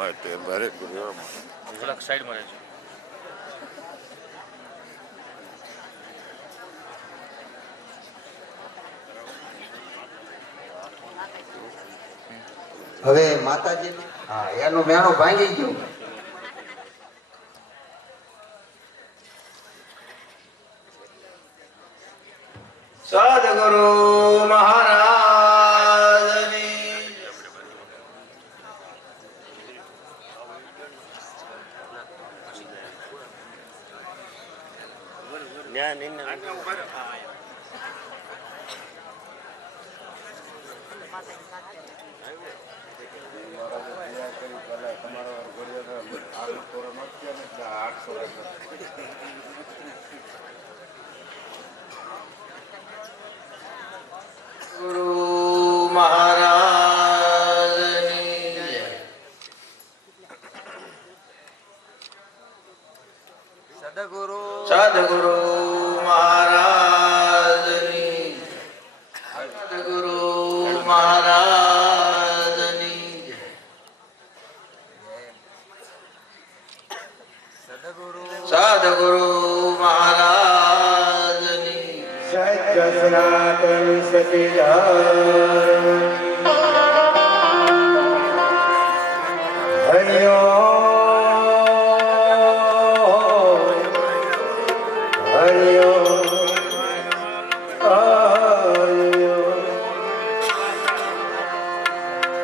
હા તે બારે કર્યો થોડાક સાઈડમાં રહેજો. હવે માતાજીનું હા એનું મેણું ભાંગી ગયું. સદગુરુ મહારાજની ગુરુ મહારાજની જય. સદગુરુ મહારાજની સદગુરુ મહારાજની જય. સદગુરુ મહારાજની સત્ય સનાતન સતીધાર હરિયો હરિયો હરિયો.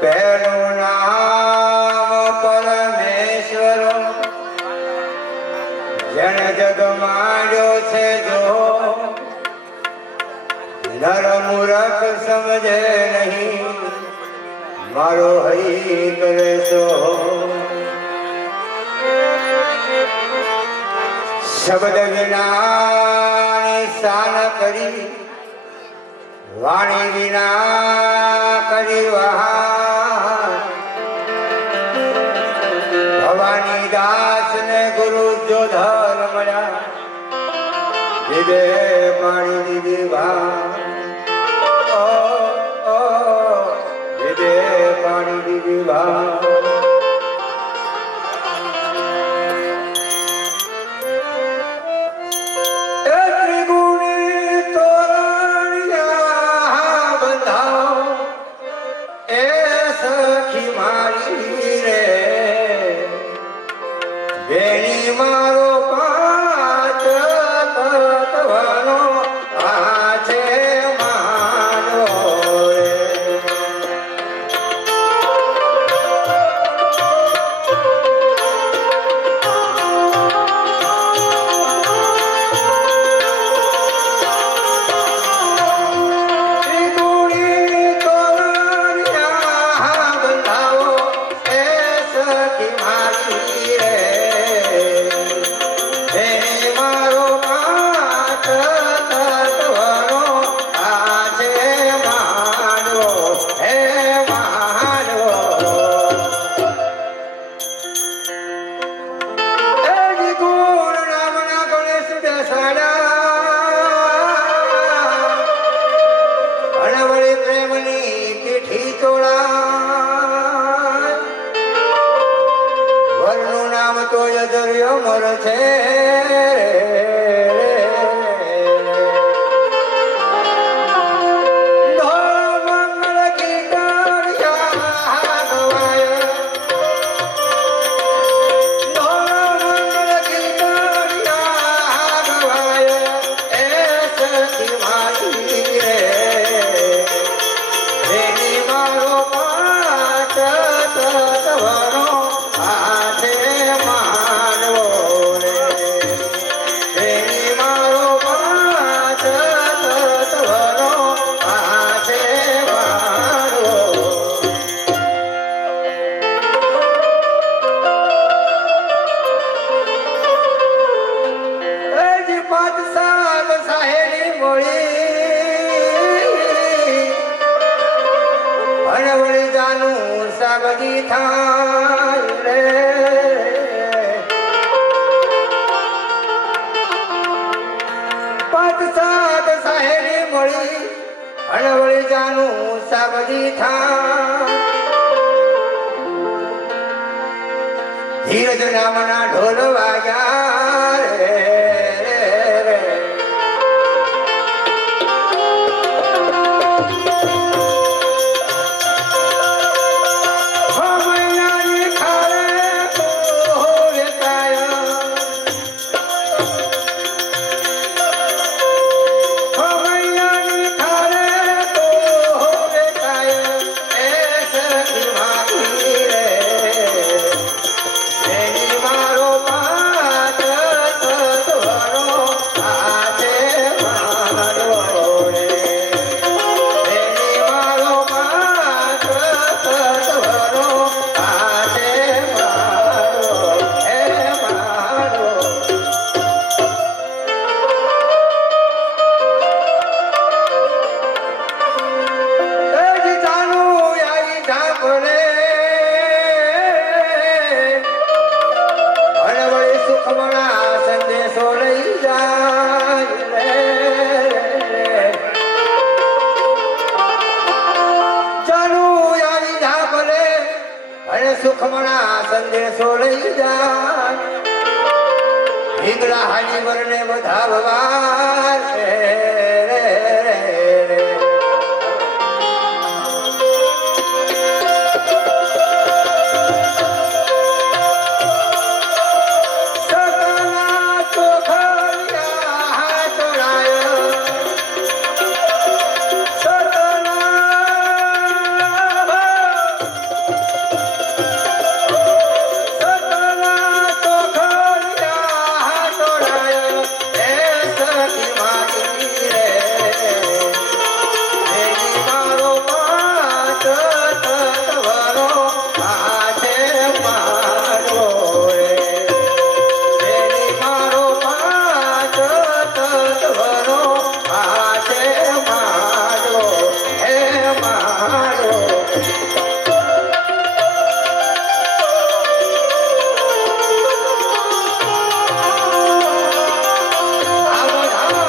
પહેલું નામ પરમેશ્વર જેને જગ માંડ્યો છે જો નર મૂરખ સમજે નહીં મારો હરિ કરે સો. શબ્દ વિના શાન કરી વાણી વિના કરી વહાણ ભવાની દાસ ને ગુરુ જો ધર્મ મળ્યા વિદે પાણી દીદી ભા વિદે પાણી દીદી ભા. મારો પાંચ તત્વનો આ છે માનો રે. ત્રિગુણી તોરણિયા બંધાવો એ સખી મારી રે. વરનું નામ તો યજર્ય મર છે. સાગરી થાય રે. પાંચ સાત સાહેરી મળી હળવળી જાનું સાગરી થાય. ધીરજ નામના ઢોલ વાગ્યા રે રે. મૈયાની ખારે તો વેચાય, મૈયાની ખારે તો વેચાય એ સખી મારી રે. એની મારો પાત તત્વનો આજે મારો રે. એની મારો પાત તત્વનો આજે મારો હે મારો. એ ગીતાનું આઈ ઢાંકણે હળવળી સુખમણા સંદેશો લઈ જાય રે. જાનુ આવી ઢાંકણે અને સુખમણા સંદેશો લઈ જાય. હિંગળા હાની વરને વધાવવા છે રે રે. સગના ચોખડિયા ચોરાય, સગના ચોખડિયા ચોરાય એ સખી મારી રે. એની મારો પાત તત્વનો આજે મારો રે. એની મારો પાત તત્વનો આજે મારો હે મારો. આવો આવો.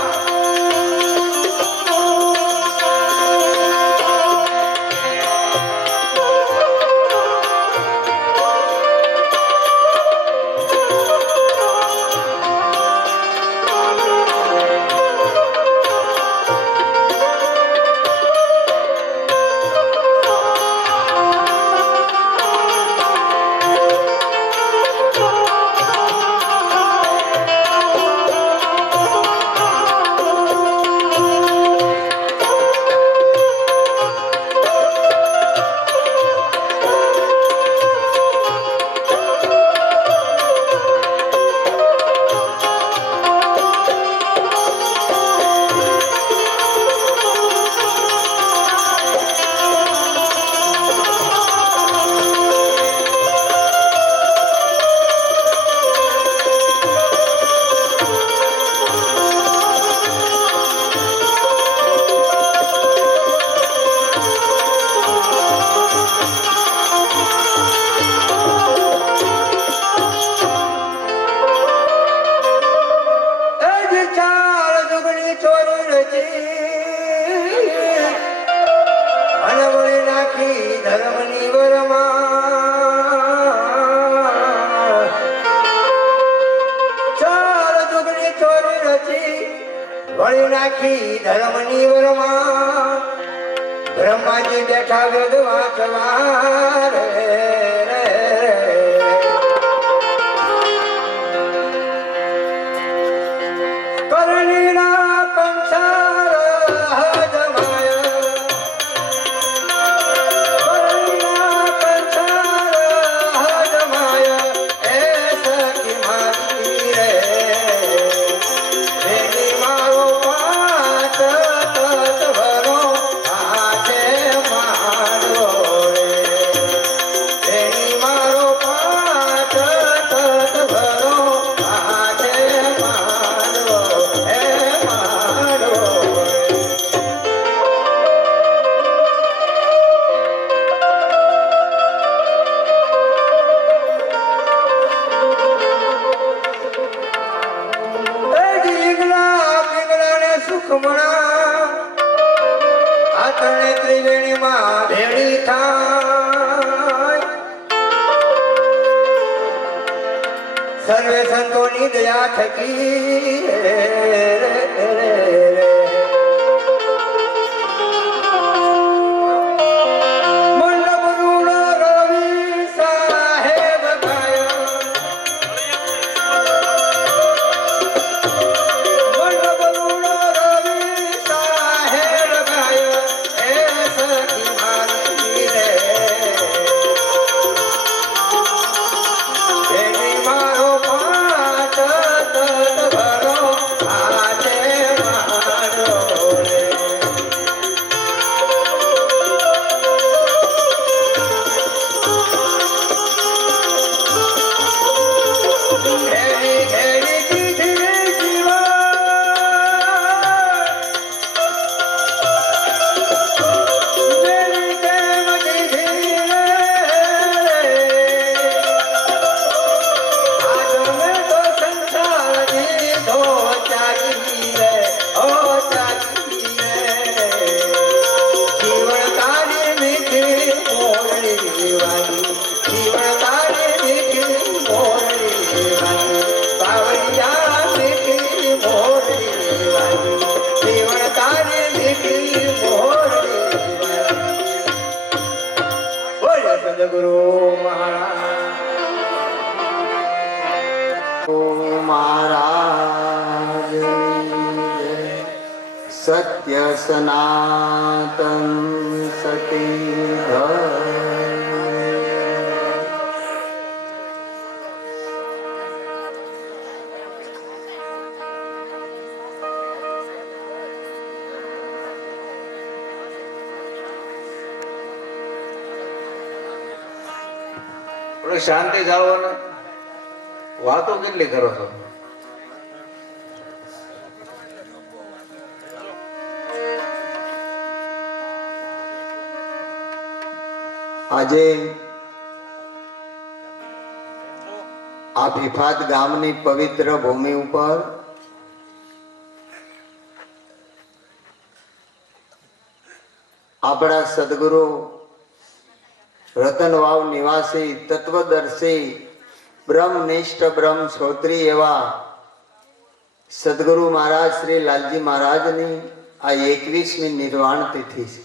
ધર્મની વરમાં ચાર દુગની ચોરી રચી વળી નાખી ધર્મની વરમાં. બ્રહ્માજી બેઠા વેદ વાંચવા રે રે. કરણીના કંસાર હજમાય, કરણીના કંસાર હજમાય એ સખી મારી રે. એની મારો પાત તત્વનો આજે મારો રે. એની મારો પાત તત્વનો આજે મારો હે મારો. સુખમણા આતણે ત્રિવેણીમાં ભેળી થાય. સર્વે સંતોની દયા થકી સદગુરુ મહારાજ સત્ય સનાતન સતી શાંતિ જાળવો ને વાતો કેટલી કરો છો? આજે આ ભીફાત ગામની પવિત્ર ભૂમિ ઉપર આપણા સદગુરુ રતનવાવ નિવાસી તત્વદર્શી બ્રહ્મનિષ્ઠ બ્રહ્મ શ્રોત્રી એવા સદગુરુ મહારાજ શ્રી લાલજી મહારાજની આ 21મી નિર્વાણ તિથિ છે.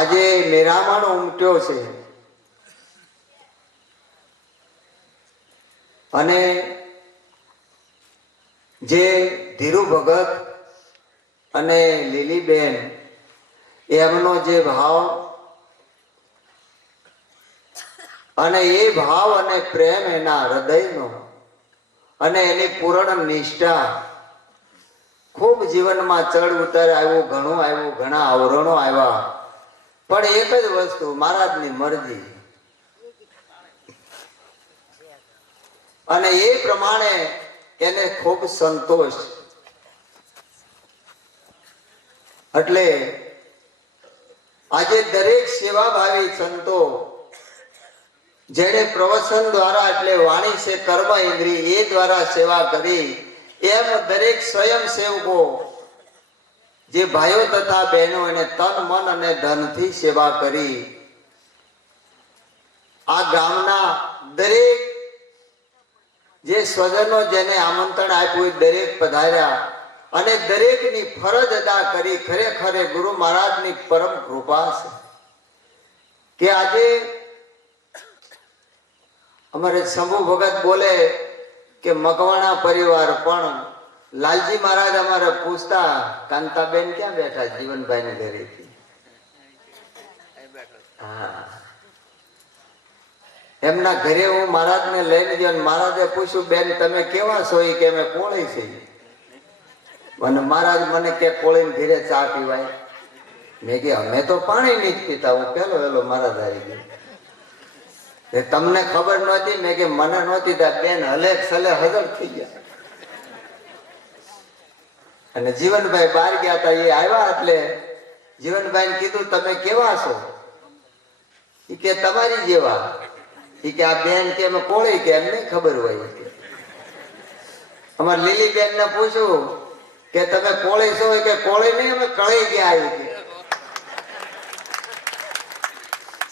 આજે મેરામણ ઉમટ્યો છે અને જે ધીરુ ભગત અને લીલીબેન એમનો જે ભાવ અને એ ભાવ અને પ્રેમ એના હૃદયનો અને એની પૂર્ણ નિષ્ઠા ખૂબ જીવનમાં ચડ ઉતાર આવ્યું, ઘણું આવ્યું, ઘણા આવરણો આવ્યા, પણ એક જ વસ્તુ મહારાજની મરજી અને એ પ્રમાણે એને ખૂબ સંતોષ. એટલે આજે દરેક સેવાભાવી સંતો જેને પ્રવચન દ્વારા એટલે વાણી છે કર્મ ઇન્દ્રિય એ દ્વારા સેવા કરી, એમ દરેક સ્વયં સેવકો જે ભાઈઓ તથા બહેનો એને તન મન અને ધનથી સેવા કરી. આ ગામના દરેક જે સ્વજનો જેને આમંત્રણ આપ્યું દરેક પધાર્યા અને દરેકની ફરજ અદા કરી. ખરેખર ગુરુ મહારાજની પરમ કૃપા છે કે આજે અમારે શંભુ ભગત બોલે કે મકવાણા પરિવાર, પણ લાલજી મહારાજ અમારે પૂછતા કાંતાબેન ક્યાં બેઠા? જીવનભાઈ ને ઘરેથી. હા, એમના ઘરે હું મહારાજને લઈને ગયો અને મહારાજે પૂછ્યું, બેન તમે કેવા છો? કે અમે કોળી છીએ. અને મહારાજ મને કે કોળીને ઘરે ચા પીવાય? મેં કે અમે તો પાણી નહીં જ પીતા. હું પેલો વેલો મહારાજ આવી ગયો. તમને ખબર નહોતી? મેં કે મને નહોતી. બેન હલે સલે હજર થઈ ગયા. અને જીવનભાઈ બહાર ગયા હતા, એ આવ્યા એટલે જીવનભાઈ કીધું તમે કેવા છો? એ કે તમારી જેવા. એ કે આ બેન કે અમે કોળી કે એમને ખબર હોય. અમારે લીલીબેન ને પૂછ્યું કે તમે કોળી છો? કે કોળી નહીં, અમે કળી ગયા. આવી કે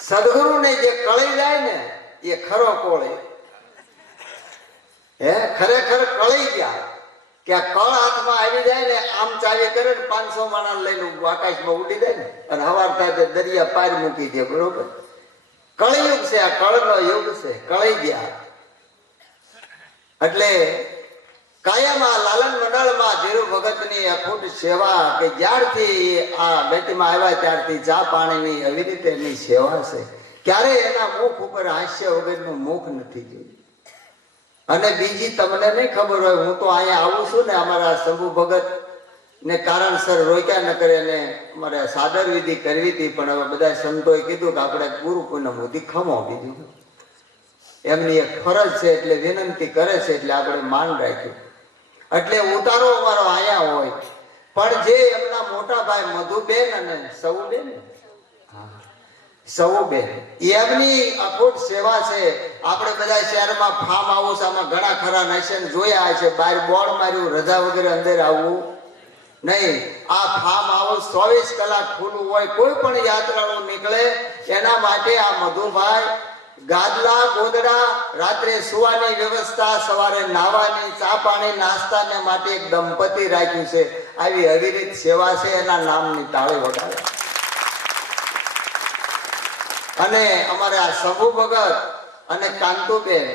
સદગુરુ ને જે કળી જાય ને એ ખરો કોળી. હે ખરેખર કળી ગયા કે આ કળ હાથમાં આવી જાય ને આમ ચાવી કરે ને 500 માણસ લઈને આકાશમાં ઉડી જાય ને અને હવાર થાય તો દરિયા પાર મૂકી દે. બરોબર, કળિયુગ છે આ, કળનો યુગ છે. કળી ગયા એટલે કાયમ આ લાલન મંડળમાં ધીરુ ભગતની અખૂટ સેવા કે જ્યારથી આ બેટીમાં આવ્યા ત્યારથી ચા પાણીની એવી રીતે એની સેવા છે. ક્યારે એના મુખ ઉપર હાસ્ય વગરનું મુખ નથી જોયું. અને બીજી તમને નહીં ખબર હોય, હું તો અહીંયા આવું છું ને, અમારા શંભુ ભગત ને કારણસર રોક્યા ન કરે ને અમારે સાદર વિધિ કરવી હતી, પણ હવે બધા સંતોએ કીધું કે આપણે ગુરુ પૂનમ સુધી ખમો. બીજું એમની એક ફરજ છે એટલે વિનંતી કરે છે એટલે આપણે માન રાખ્યું. એટલે ઉતારો અમારો આયા હોય, પણ જે એમના મોટા ભાઈ મધુબેન અને સૌબેન, સૌબેન એમની અખૂટ સેવા છે. આપણે બધા શહેરમાં ફાર્મ હાઉસ આમાં ઘણા ખરા નશન જોયા છે, બહાર બોર્ડ માર્યું રજા વગેરે અંદર આવવું નહીં. આ ફાર્મ હાઉસ 24 કલાક ખુલ્લું હોય. કોઈ પણ યાત્રાળુ નીકળે એના માટે આ મધુભાઈ ગાદલા ગોદડા, રાત્રે સુવાની વ્યવસ્થા, સવારે નાવાની, ચા પાણી નાસ્તાને માટે એક દંપતી રાખ્યું છે. આવી અવિરત સેવા છે, એના નામની તાળી વગાડે. અને અમારે આ શંભુ ભગત અને કાંતુબેન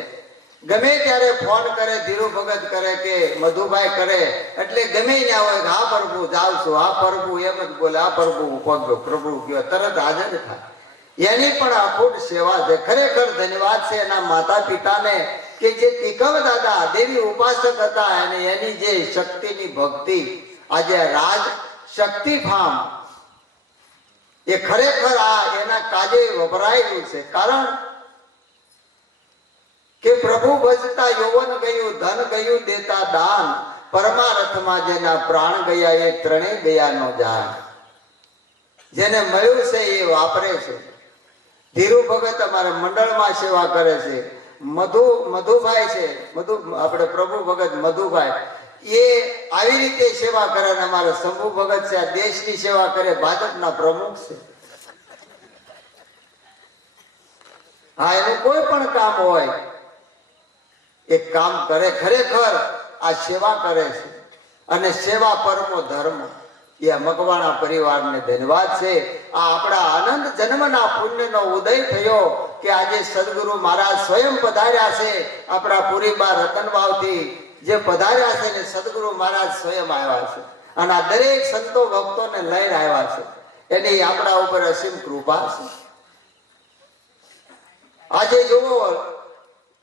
ગમે ત્યારે ફોન કરે, ધીરુ ભગત કરે કે મધુભાઈ કરે, એટલે ગમે ત્યાં હોય હા પ્રભુ જાઉં છું, હા પ્રભુ એમ જ બોલે, હા પ્રભુ હું પહોંચ્યો, પ્રભુ કયો તરત હાજર થાય. એની પણ અખૂટ સેવા છે. ખરેખર ધન્યવાદ છે એના માતા પિતાને કે જે તિકમ દાદા દેવી ઉપાસક હતા અને એની જે શક્તિની ભક્તિ આજે રાજ શક્તિ ફાર્મ એ ખરેખર આ એના કાજે વપરાયેલું છે. કારણ કે પ્રભુ ભજતા યૌવન ગયું, ધન ગયું દેતા દાન, પરમાર્થમાં જેના પ્રાણ ગયા એ ત્રણેય ગયા નો જાન. જેને મળ્યું છે એ વાપરે છે. ધીરુ ભગત અમારા મંડળમાં સેવા કરે છે. મધુભાઈ છે, આપણે પ્રભુ ભગત મધુભાઈ એ આવી રીતે સેવા કરે. અને અમારા શંભુ ભગત છે આ દેશની સેવા કરે, ભાજપના પ્રમુખ છે. હા, એનું કોઈ પણ કામ હોય એ કામ કરે. ખરેખર આ સેવા કરે છે અને સેવા પરમો ધર્મ. એ મકવાણા પરિવારને ધન્યવાદ છે. આ આપણા આનંદ જન્મના પુણ્યનો ઉદય થયો કે આજે સદગુરુ મહારાજ સ્વયં પધાર્યા છે. આપણા પુરીબા રતનવાવથી જે પધાર્યા છે ને સદગુરુ મહારાજ સ્વયં આવ્યા છે અને આ દરેક સંતો ભક્તોને લઈને આવ્યા છે. એની આપણા ઉપર અસીમ કૃપા છે. આજે જુઓ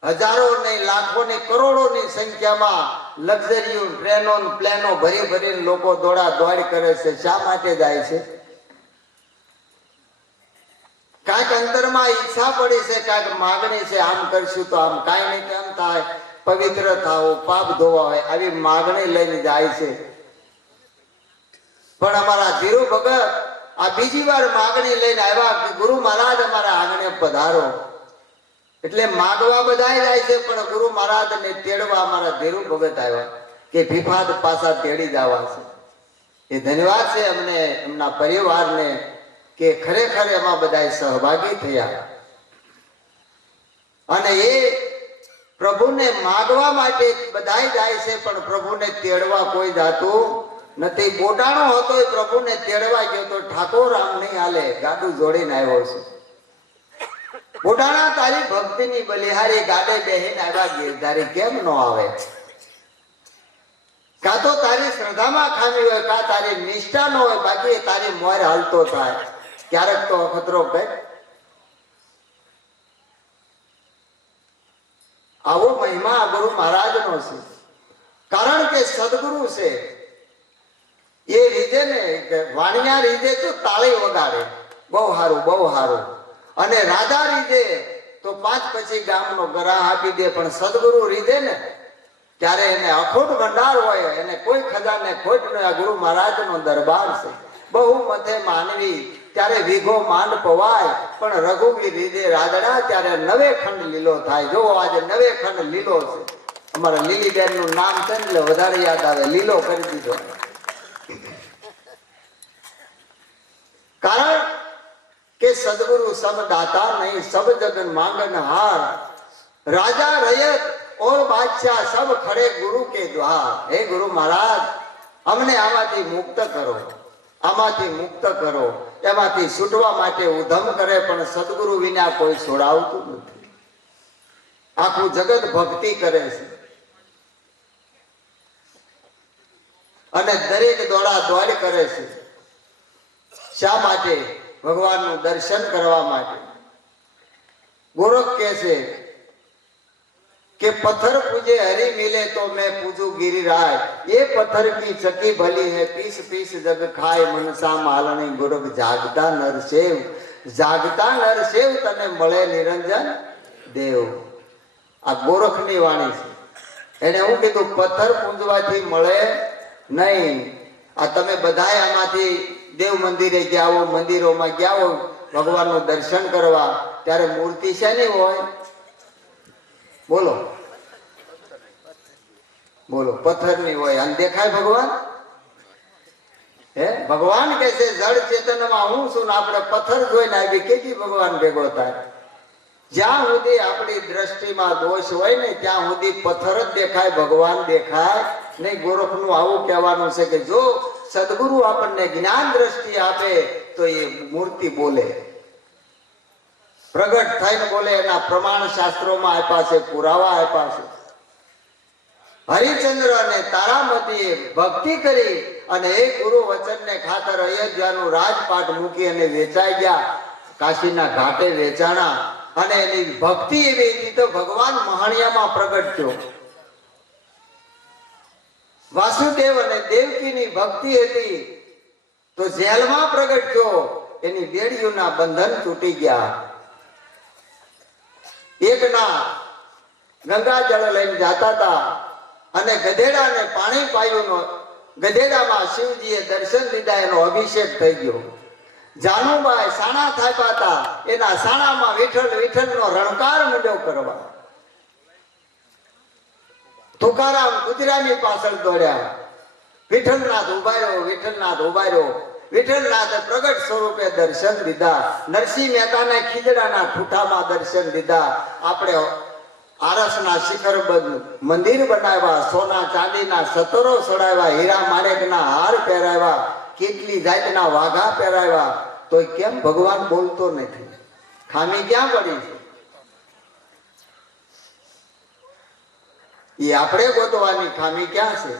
હજારો નહીં લાખો ને કરોડો ની સંખ્યામાં લક્ઝરીઓ ટ્રેનો પ્લેનો ભરી ભરીને લોકો દોડા દોડ કરે છે. શા માટે જાય છે? કાંઈક અંતરમાં ઈચ્છા પડી છે, કાંઈક માગણી છે, આમ કરશું તો આમ, કાંઈ નહીં કેમ થાય, પવિત્ર થાઓ, પાપ ધોવા હોય, આવી માગણી લઈને જાય છે. પણ અમારા ધીરુ ભગત આ બીજી વાર માગણી લઈને આવ્યા કે ગુરુ મહારાજ અમારા આંગણે પધારો. એટલે માગવા બધા જાય છે, પણ ગુરુ મહારાજ ને તેડવા અમારા ધીરુ ભગત આવ્યા કે ફિફાદ પાછા તેડી જવા છે. એ ધન્યવાદ છે અમને, એમના પરિવારને કે ખરેખર એમાં બધા સહભાગી થયા. અને એ પ્રભુને માગવા માટે બધા જાય છે, પણ પ્રભુને તેડવા કોઈ જાતું નથી. બોટાણો હતો એ પ્રભુને તેડવા ગયો તો ઠાકોર આમ નહીં હાલે, ગાડું જોડીને આવ્યો છે. બોટાણા તારી ભક્તિની બલિહારી ગાડે બેહીને આવ્યા ગિરધારી કેમ નો આવે? કાં તો તારી શ્રદ્ધામાં ખામી હોય, કાં તારી નિષ્ઠા ન હોય, બાકી તારી મોર હાલતો થાય. ક્યારેક તો અખતરો કઈ આવો મહિમા ગુરુ મહારાજ નો છે. કારણ કે સદગુરુ છે એ રીધે ને વાણિયા રીધે તો તાળી વગાડે, બહુ સારું બહુ સારું. અને રાધા રીધે તો 5 પછી ગામનો ગરાહ આપી દે. પણ સદગુરુ રીધે ને ત્યારે એને અખૂટ ભંડાર હોય, એને કોઈ ખજાને ખોટ ન. આ ગુરુ મહારાજ નો દરબાર છે. બહુ મથે માનવી ત્યારે વીઘો માંડ પવાય, પણ રઘુવીર રીધે રાદડા ત્યારે 9 ખંડ લીલો થાય. જો આજે 9 ખંડ લીલો છે. અમારા લીલીબેન નું નામ છે ને એટલે વધારે યાદ આવે, લીલો કરી દીધો. કારણ કે सदगुरु सब दाता नहीं सब जगन मांगन हार राजा रयत और बादशाह सब खड़े गुरु के द्वार हे गुरु महाराज हमने आमाथी मुक्त करो आमाथी मुक्त करो एमाथी छूटवा माटे उधम करे पण सदगुरु विना कोई છોડાવતું નથી આખું જગત ભક્તિ કરે છે અને દરેક દોડા દોડ કરે છે શા માટે ભગવાનનું દર્શન કરવા માટે ગોરખ કહે છે कि पत्थर पूजे हरि मिले तो मैं पूजू गिरिराज ये पत्थर की चकी भली है पीस पीस जग खाए मनसा मालनी गोरख जागता नरसेव तने मळे निरंजन देव आ गोरखनी वाणी छे एने હું કીધું પથ્થર પૂંજવાથી મળે નહીં આ તમે બધાય આમાંથી દેવ મંદિરે જાઓ મંદિરોમાં જાઓ ભગવાનનું દર્શન કરવા ત્યારે મૂર્તિ શેની હોય बोलो बोलो पत्थर नहीं हो देखाय भगवान है भगवान कैसे जड़ चेतन में हूं सुन आपने पत्थर જોઈને આવી કેજી ભગવાન ભેગો થાય જ્યાં સુધી આપણી દ્રષ્ટિમાં દોષ હોય ને ત્યાં સુધી પથ્થર જ દેખાય ભગવાન દેખાય નહીં ગોરખનું આવું કહેવાનું છે કે જો સદગુરુ આપણને જ્ઞાન દ્રષ્ટિ આપે તો એ મૂર્તિ બોલે प्रगट थईने बोले एना प्रमाण शास्त्रों में आप्या छे पुरावा आप्या छे हरिचंद्र ने तारामतीए भक्ति करी अने एक गुरु वचन ने खातर अयोध्यानु राजपाट मूकी अने वेचाई गया काशीना घाटे वेचाणा अने एनी भक्ति एवी हती तो भगवान महाणियामां प्रगट थयो वासुदेव अने देवकीनी भक्ति हती तो जेलमां प्रगट थयो एनी बेड़ीओना बंधन तूटी गया एक ना गंगा जल लईने जाता था अने गधेड़ा ने पाणी पायुं नो गधेड़ा में शिवजीए दर्शन लीधा एनो अभिषेक थई गयो जानुबाई साणा थाप्या था एना साणा में विठल विठल नो रणकार मंड्यो करवा तुकाराम कुतरानी पाछळ दौड्या विठलनाथ उभा रह्यो विठलनाथ उभा रह्यो विठलनाथ प्रगट स्वरूपे दर्शन लीधा नरसिंह मेहता ने खीजड़ाना ठूठामां दर्शन लीधा आपणे आरसना शिखरबद्ध मंदिर बनाव्या सोना चांदीना सतरो चढ़ाव्या हीरा माणेकना हार पहेराव्या કેટલી જાતના વાઘા પહેરાવ્યા તો કેમ ભગવાન બોલતો નથી ખામી ક્યાં પડી છે એ આપણે ગોતવાની ખામી ક્યાં છે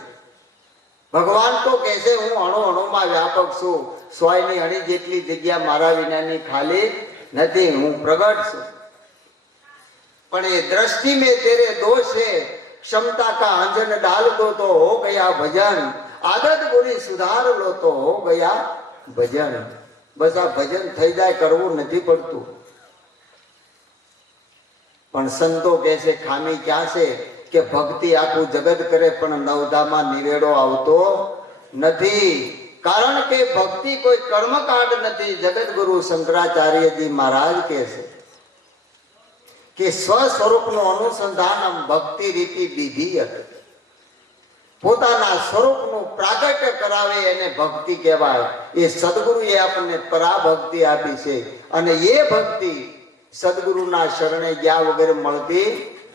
भगवान तो कैसे हूँ अणु अणु में व्यापक छू सोयनी अणी जेटली जग्या मारा विनानी खाली नहीं हूँ प्रगट छू पण ये दृष्टि में तेरे दोष है क्षमता का अंजन डाल दो तो हो गया भजन आदत बुरी सुधार लो तो हो गया भजन बस आ भजन थई जाए करवू नहीं पड़तू पण संतो कैसे खामी क्या से કે ભક્તિ આખું જગત કરે પણ નવધામાં નિવેડો આવતો નથી કારણ કે ભક્તિ કોઈ કર્મકાંડ નથી જગતગુરુ શંકરાચાર્યજી महाराज કહે છે કે સ્વ સ્વરૂપનું અનુસંધાન ભક્તિ રીતિ વિધિ હતી પોતાના સ્વરૂપનું પ્રાગટ્ય કરાવે એને ભક્તિ કહેવાય એ સદગુરુએ આપણને પરાભક્તિ આપી છે અને એ ભક્તિ સદગુરુના શરણે ગયા વગર મળતી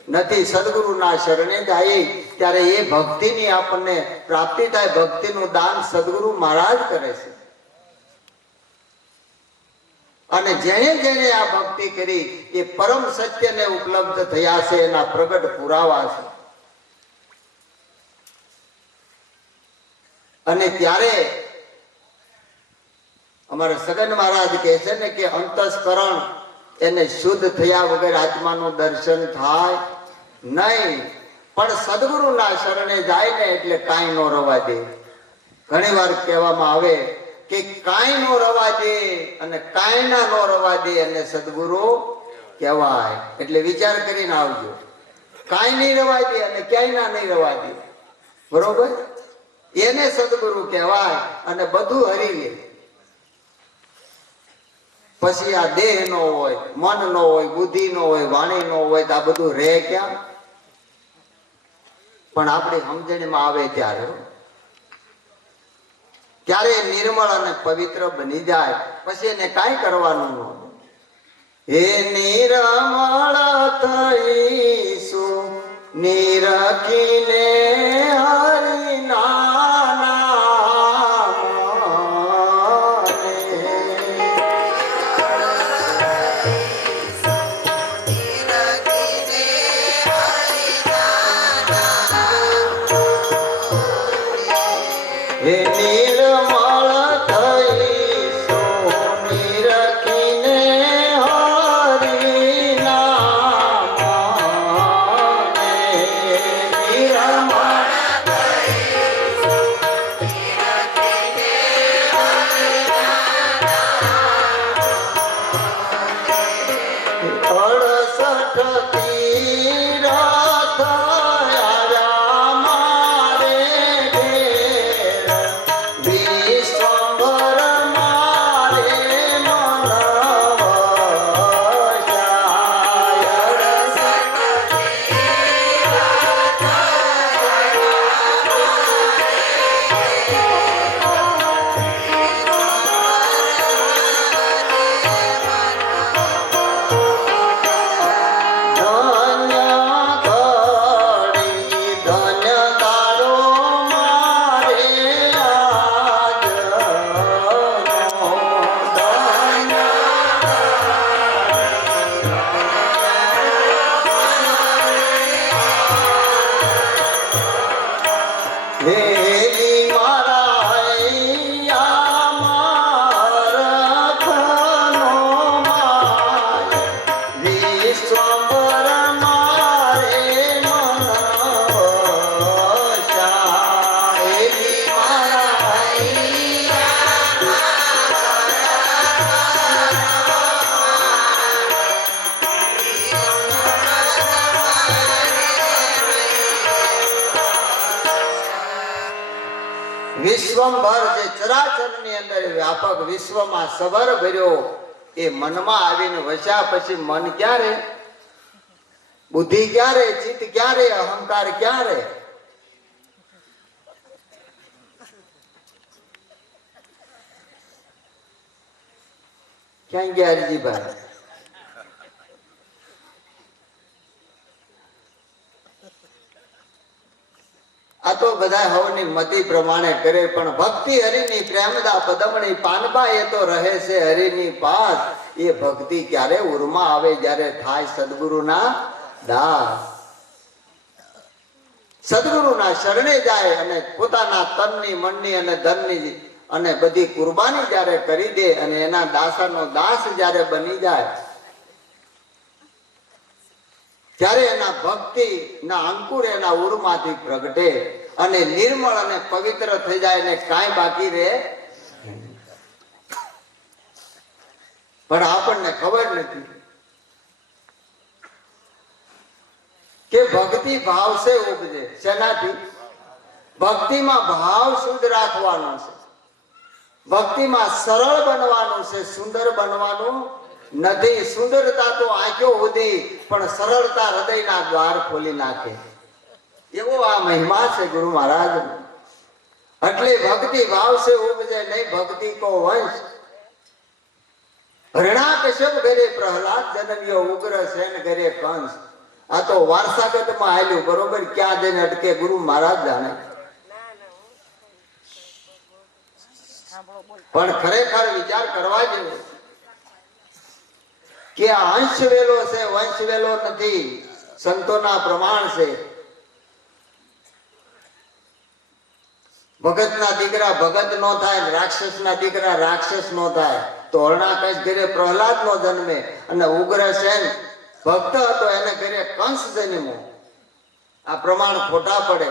નથી સદગુરુના શરણે જાય ત્યારે એ ભક્તિની આપણને પ્રાપ્તિ થાય ભક્તિનું દાન સદગુરુ મહારાજ કરે છે અને જેણે જેણે આ ભક્તિ કરી એ પરમ સત્યને ઉપલબ્ધ થયા છે એના પ્રગટ પુરાવા છે અને ત્યારે અમારા સગન મહારાજ કહે છે ને કે અંતસ્કરણ એને શુદ્ધ થયા વગર આત્માનું દર્શન થાય નહીં પણ સદગુરુના શરણે જાય ને એટલે કાંઈ નો રવા દે ઘણી વાર કહેવામાં આવે કે કાંઈ નો રવા દે અને કાંઈ ના નો રવા દે અને સદગુરુ કહેવાય એટલે વિચાર કરીને આવજો કાંઈ નહીં રવા દે અને ક્યાંય ના નહીં રવા દે બરોબર એને સદગુરુ કહેવાય અને બધું હરી લે પછી આ દેહ નો હોય મન નો હોય બુદ્ધિ નો હોય વાણી નો હોય તો આ બધું રહે ક્યાં પણ આપણી સમજણમાં આવે ત્યારે નિર્મળ અને પવિત્ર બની જાય પછી એને કાંઈ કરવાનું ન હે નિરમળ થઈશું નિરખીને હરિના નામને. હે નિર્મળ થઈશું નિરખીને હરિના નામને. નિર્મળ અડસઠ તીરથ આવ્યા મારે ઘેર. વિશ્વંભર મારે મન વસાય. અડસઠ ધન્ય ઘડી ધન્ય તારો મારે આજનો. ધન્ય હેલી મારા હૈયા મારખનો માય. વિશ્વંભર મારે મન વસાય. હેલી મારા હૈયા વિશ્વંભર જે ચરાચરની અંદર વ્યાપક વિશ્વમાં સબર ભર્યો એ મનમાં આવીને વસ્યા પછી મન ક્યારે, બુદ્ધિ ક્યારે, ચિત્ત ક્યારે, અહંકાર ક્યારે? ક્યાં ગયા હરજીભાઈ? આ તો બધા હવની મતિ પ્રમાણે કરે, પણ ભક્તિ હરિની પ્રેમદા પદમણી પાનબા એ તો રહે છે હરિની પાસ. એ ભક્તિ ક્યારે ઉરમાં આવે? જ્યારે થાય સદગુરુના દાસ. સદગુરુના શરણે જાય અને પોતાના તનની મનની અને ધનની અને બધી કુરબાની જ્યારે કરી દે અને એના દાસાનો દાસ જ્યારે બની જાય ત્યારે એના ભક્તિ ના અંકુર એના ઉરમાંથી પ્રગટે અને નિર્મળ અને પવિત્ર થઈ જાય ને કાંઈ બાકી રહે. પણ આપણને ખબર નથી કે ભક્તિ ભાવ સે ઉપજે. શેનાથી? ભક્તિમાં ભાવ શુદ્ધ રાખવાનો છે, ભક્તિમાં સરળ બનવાનું છે, સુંદર બનવાનું નથી. સુંદરતા તો આંખો સુધી, પણ સરળતા હૃદયના દ્વાર ખોલી નાખે. એવો આ મહિમા છે ગુરુ મહારાજ. એટલે ભક્તિ ભાવ સે ઉપજે નહીં ભક્તિ કો વંશ. હરણાકશ્યપ ઘરે પ્રહલાદ જન્મ્યો, ઉગ્ર સેન ઘરે કંસ. આ તો વારસાગતમાં આવેલું, બરોબર. ક્યાં જઈને અટકે ગુરુ મહારાજ જાણે. પણ ખરેખર વિચાર કરવા જેવો કે આ અંશ વેલો છે, વંશ વેલો નથી. સંતોના પ્રમાણ છે. ભગતના દીકરા ભગત નો થાય, રાક્ષસના દીકરા રાક્ષસ નો થાય. તો હરણાકશ ઘરે પ્રહલાદ નો જન્મે અને ઉગ્રસેન ભક્ત હતો એને ઘરે કંસ જન્મ્યો. આ પ્રમાણ ખોટા પડે.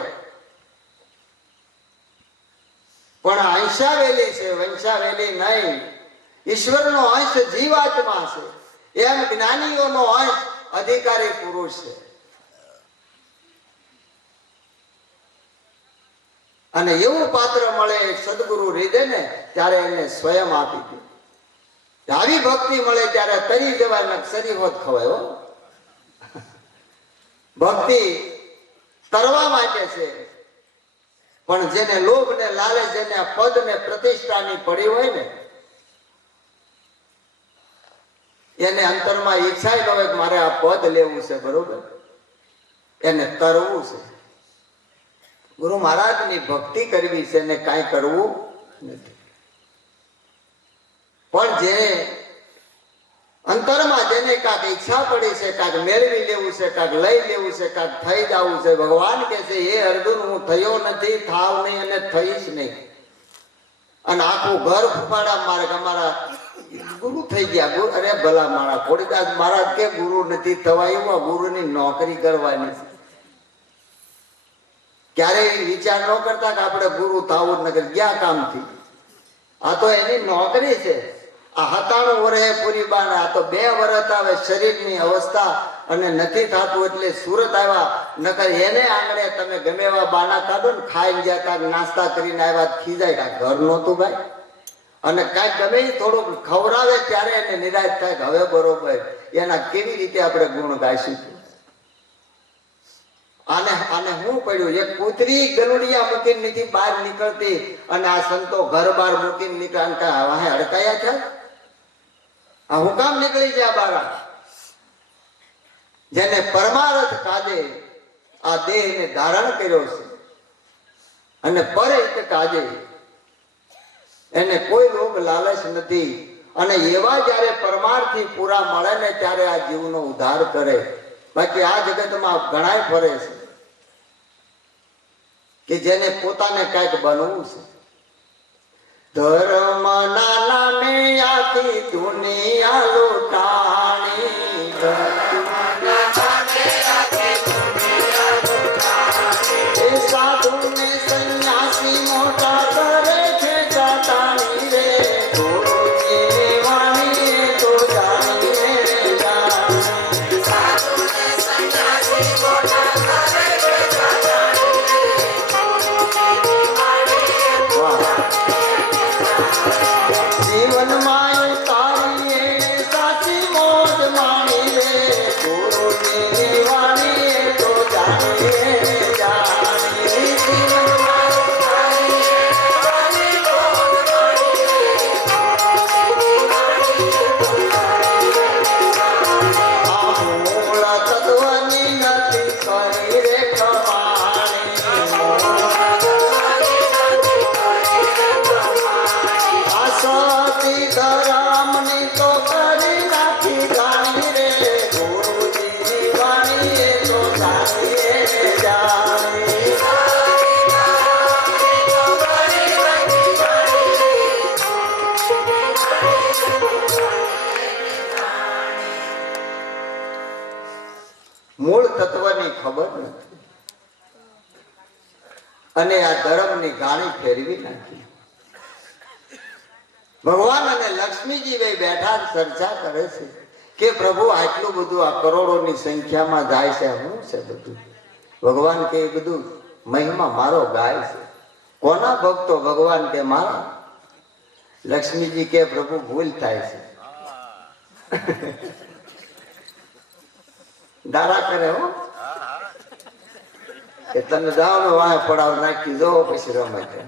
પણ અંશાવેલી છે, વંશાવેલી નહીં. ઈશ્વરનો અંશ જીવાત્મા છે, એમ જ્ઞાનીઓનો અંશ અધિકારી પુરુષ છે. અને એવું પાત્ર મળે સદગુરુ હૃદય ને ત્યારે એને સ્વયં આપી દે. આવી ભક્તિ મળે ત્યારે તરી જવાય નક્ષરી હોત ખવાય. ભક્તિ તરવા માટે છે, પણ જેને લોભ ને લાલચ, જેને પદ ને પ્રતિષ્ઠાની પડી હોય ને એને અંતરમાં ઈચ્છા ન હોય કે મારે આ પદ લેવું છે, બરોબર, એને કરવું છે. ગુરુ મહારાજની ભક્તિ કરવી છે ને કાંઈ કરવું નથી. પણ જે અંતરમાં જેને કાંઈક ઈચ્છા પડી છે, કાંઈક મેળવી લેવું છે, કાંઈક લઈ લેવું છે, કાંઈક થઈ જવું છે, ભગવાન કહે છે એ અર્જુન હું થયો નથી, થાવ નહીં અને થઈશ નહીં. અને આખું ઘર ફૂફાડા મારે કે અમારા ગુરુ થઈ ગયા. ગુરુ, અરે ભલા મારા ખોડીદાસ મહારાજ કે ગુરુ નથી થવા, એવા ગુરુની નોકરી કરવાની છે. ક્યારેય વિચાર ન કરતા કે આપણે ગુરુ થવું જ નથી, ગયા કામથી. આ તો એની નોકરી છે. આ 97 વર્ષે પૂરી બાને, આ તો 2 વર્ષ આવે શરીરની અવસ્થા અને નથી થતું એટલે સુરત આવ્યા. નકર એને આંગણે તમે ગમે એવા બાના કાઢો ને, ખાઈ ગયા તા, નાસ્તા કરીને આવ્યા, ખીજાય કા ઘર નહોતું ભાઈ. અને કાંઈક ગમે એ થોડુંક ખવડાવે ત્યારે એને નિરાશ થાય કે હવે બરોબર, એના કેવી રીતે આપણે ગુણ ગાઈશું. આને હું પડ્યું, એક કૂતરી ગલુડિયા મૂકીને નથી બહાર નીકળતી અને આ સંતો ઘર બહાર મૂકીને નીકળ્યા, વાહે અડકાયા છે. આ હું કામ નીકળી ગયા બારા? જેને પરમાર્થ કાજે આ દેહને ધારણ કર્યો છે અને પરહિત કાજે એને કોઈ લોભ લાલચ નથી. અને એવા જયારે પરમાર્થી પૂરા મળે ને ત્યારે આ જીવનો ઉદ્ધાર કરે. બાકી આ જગતમાં ઘણાય ફરે છે કે જેને પોતાને કાંઈક બનવું છે. ધર્મના નામે આખી દુનિયા લૂંટાણી, એ સાધુ ને સંન્યાસી મોટા કરે છે જાતાની રે. ગુરુજી વાણી તો જાણીએ જાણી, સાધુ ને સંન્યાસી મોટા કરે છે જાતાની રે. જીવનમાં તારી એને સાચી મોજ માણી રે. ગુરુજી વાણી તો જાણીએ જાણી, જીવનમાં તારી સાચી મોજ માણી રે. આ મૂળ તત્વની નથી કરી રે કમાણી, સતી ધરામની તો કરી નાખી જાણી રે. ગુરુજીની વાણી તો જાણીએ જાણી, મૂળ તત્વની ખબર નથી અને આ ધર્મની ગાણી ફેરવી નાખી. ભગવાન અને લક્ષ્મીજી બે બેઠા ચર્ચા કરે છે કે પ્રભુ આટલું બધું આ કરોડોની સંખ્યામાં જાય છે, શું છે બધું? ભગવાન કે બધું મહિમા મારો ગાય છે. કોના ભક્તો? ભગવાન કે મારા. લક્ષ્મીજી કે પ્રભુ ભૂલ થાય છે. દારા કરે હો કે તમે જાઓ ને વાહ પડાવ નાખી જો પછી રમે છે.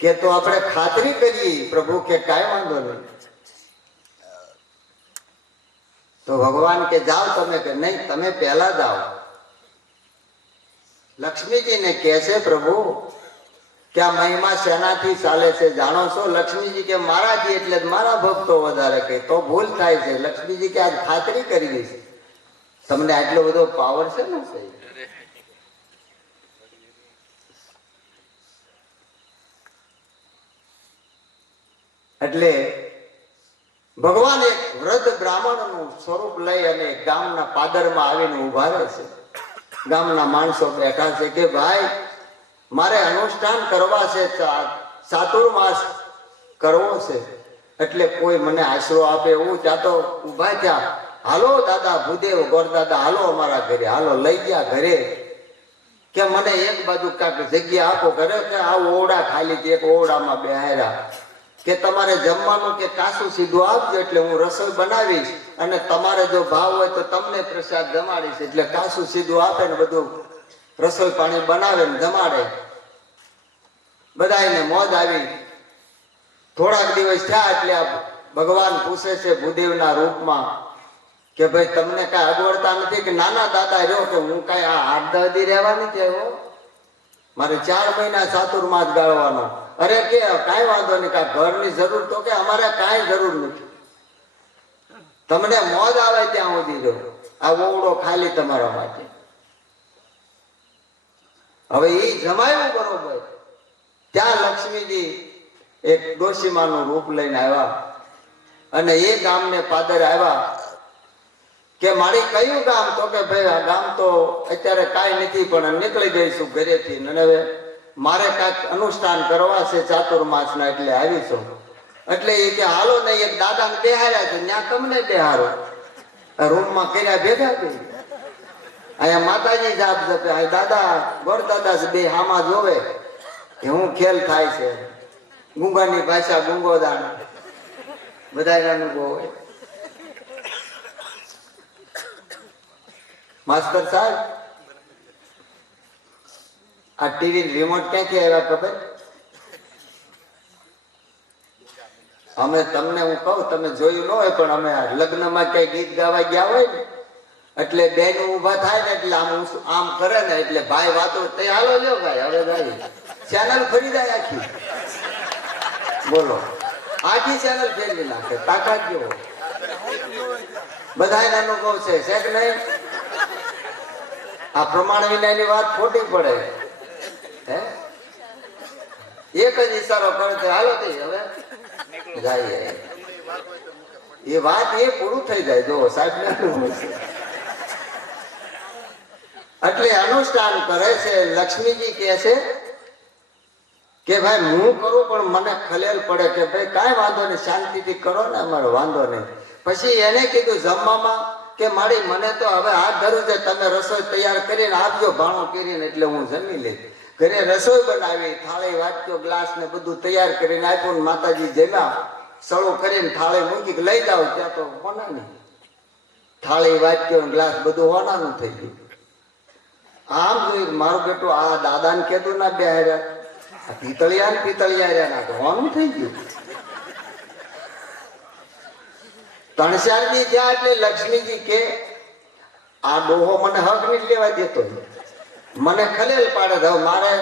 કે તો આપણે ખાતરી કરીએ. પ્રભુ કે કાંઈ વાંધો નહીં. તો ભગવાન કે જાઓ તમે, કે નહીં તમે પહેલા જાઓ. લક્ષ્મીજીને કહે છે પ્રભુ કે આ મહિમા શેનાથી ચાલે છે જાણો છો? લક્ષ્મીજી કે મારાથી, એટલે મારા ભક્તો વધારે કે તો ભૂલ થાય છે. લક્ષ્મીજી કે આજ ખાતરી કરી છે, તમને આટલો બધો પાવર છે ને. એટલે ભગવાન એક વૃદ્ધ બ્રાહ્મણનું સ્વરૂપ લઈ અને ગામના પાદરમાં આવીને ઉભા રહે છે. ગામના માણસો બેઠા છે કે ભાઈ મારે અનુષ્ઠાન કરવા છે, ચાતુર્માસ કરવો છે, એટલે કોઈ મને આશરો આપે એવું. ત્યાં તો ઉભા થયા, હાલો દાદા ભૂદેવ ગોરદાદા હાલો અમારા ઘરે, હાલો. લઈ ગયા ઘરે કે મને એક બાજુ કાંઈક જગ્યા આપો. ઘરે કે આ ઓરડા ખાલી એક ઓરડામાં બેહાર્યા કે તમારે જમવાનું કે કાસું સીધું આપજો, એટલે હું રસોઈ બનાવીશ અને તમારે જો ભાવ હોય તો તમને પ્રસાદ જમાડીશ. એટલે કાસું સીધું આપે ને બધું રસોઈ પાણી બનાવે ને જમાડે. બધાને મોજ આવી. થોડાક દિવસ થયા એટલે આ ભગવાન પૂછે છે ભૂદેવના રૂપમાં કે ભાઈ તમને કાંઈ અગવડતા નથી કે નાના દાદા રહ્યો કે હું કાંઈ આ 8-10 દી રહેવા નથી આવ્યો, મારે 4 મહિના ચાતુર્માસ ગાળવાનો. અરે કે કાંઈ વાંધો નહીં, કાંઈ ઘરની જરૂર તો કે અમારે કાંઈ જરૂર નથી, તમને મોજ આવે ત્યાં સુધી રહ્યો, આ ઓવડો ખાલી તમારા માટે. હવે એ જમાયું બરોબર. ત્યાં લક્ષ્મીજી એક ડોશીમાનું રૂપ લઈને આવ્યા અને એ ગામને પાદર આવ્યા કે મારી કયું ગામ? તો કે ભાઈ આ ગામ તો અત્યારે કાંઈ નથી પણ નીકળી ગઈશું ઘરેથી અને હવે મારે કાંઈક અનુષ્ઠાન કરવા છે ચાતુર્માસના એટલે આવીશું. એટલે એ કે હાલો નહીં, એક દાદાને બેહાર્યા છે ત્યાં તમને બેહારો. રૂમમાં કર્યા ભેગા થઈ. અહીંયા માતાજી જાપ જપે, અહીં દાદા ગોરદાદા બે હામાં જોવે કે હું ખેલ થાય છે. ગુંગાની ભાષા ગુંગોદાન બધા અનુભવ હોય. માસ્ટર સાહેબ આ ટીવી રિમોટ ક્યાંથી આવ્યા ખબર? અમે તમને હું કહું, તમે જોયું ન હોય પણ અમે લગ્નમાં કઈ ગીત ગાવા ગયા હોય ને એટલે બેન ઉભા થાય ને એટલે આમ કરે ને એટલે ભાઈ વાતો તે હાલો લ્યો ભાઈ હવે ભાઈ ચેનલ ફરી જાય આખી. બોલો, આખી ચેનલ ફેરવી નાખે, તાકાત જેવો. બધા અનુભવ છે કે નહીં? આ પ્રમાણ વિનાની વાત ખોટી પડે. હે એક જ ઈશારો કરે છે હાલો તે હવે જાય, એ વાત એ પૂરું થઈ જાય. જો સાહેબ ને એટલે અનુષ્ઠાન કરે છે. લક્ષ્મીજી કહે છે કે ભાઈ હું કરું પણ મને ખલેલ પડે કે ભાઈ કાંઈ વાંધો નહીં, શાંતિથી કરો ને, અમારો વાંધો નહીં. પછી એને કીધું જમવામાં કે મારી મને તો હવે હાથ ધરું છે, તમે રસોઈ તૈયાર કરીને આપજો ભાણો કરીને એટલે હું જમી લઈશ. ઘરે રસોઈ બનાવી, થાળી વાટક્યો ગ્લાસ ને બધું તૈયાર કરીને આપ્યું. માતાજી જમ્યા, સળું કરીને થાળી મૂકી લઈ જાઓ. ત્યાં તો હોનાની થાળી વાટક્યો ગ્લાસ બધું હોનાનું થઈ ગયું. આમ જોયું મારું બેટું આ દાદાને કીધું ના બે પિતળિયા ના તો હોનું થઈ ગયું. 3-4 દી થયા એટલે લક્ષ્મીજી કે આ ડોહો મને હક નહીં લેવા દેતો, મને ખલેલ પાડે છે, મારે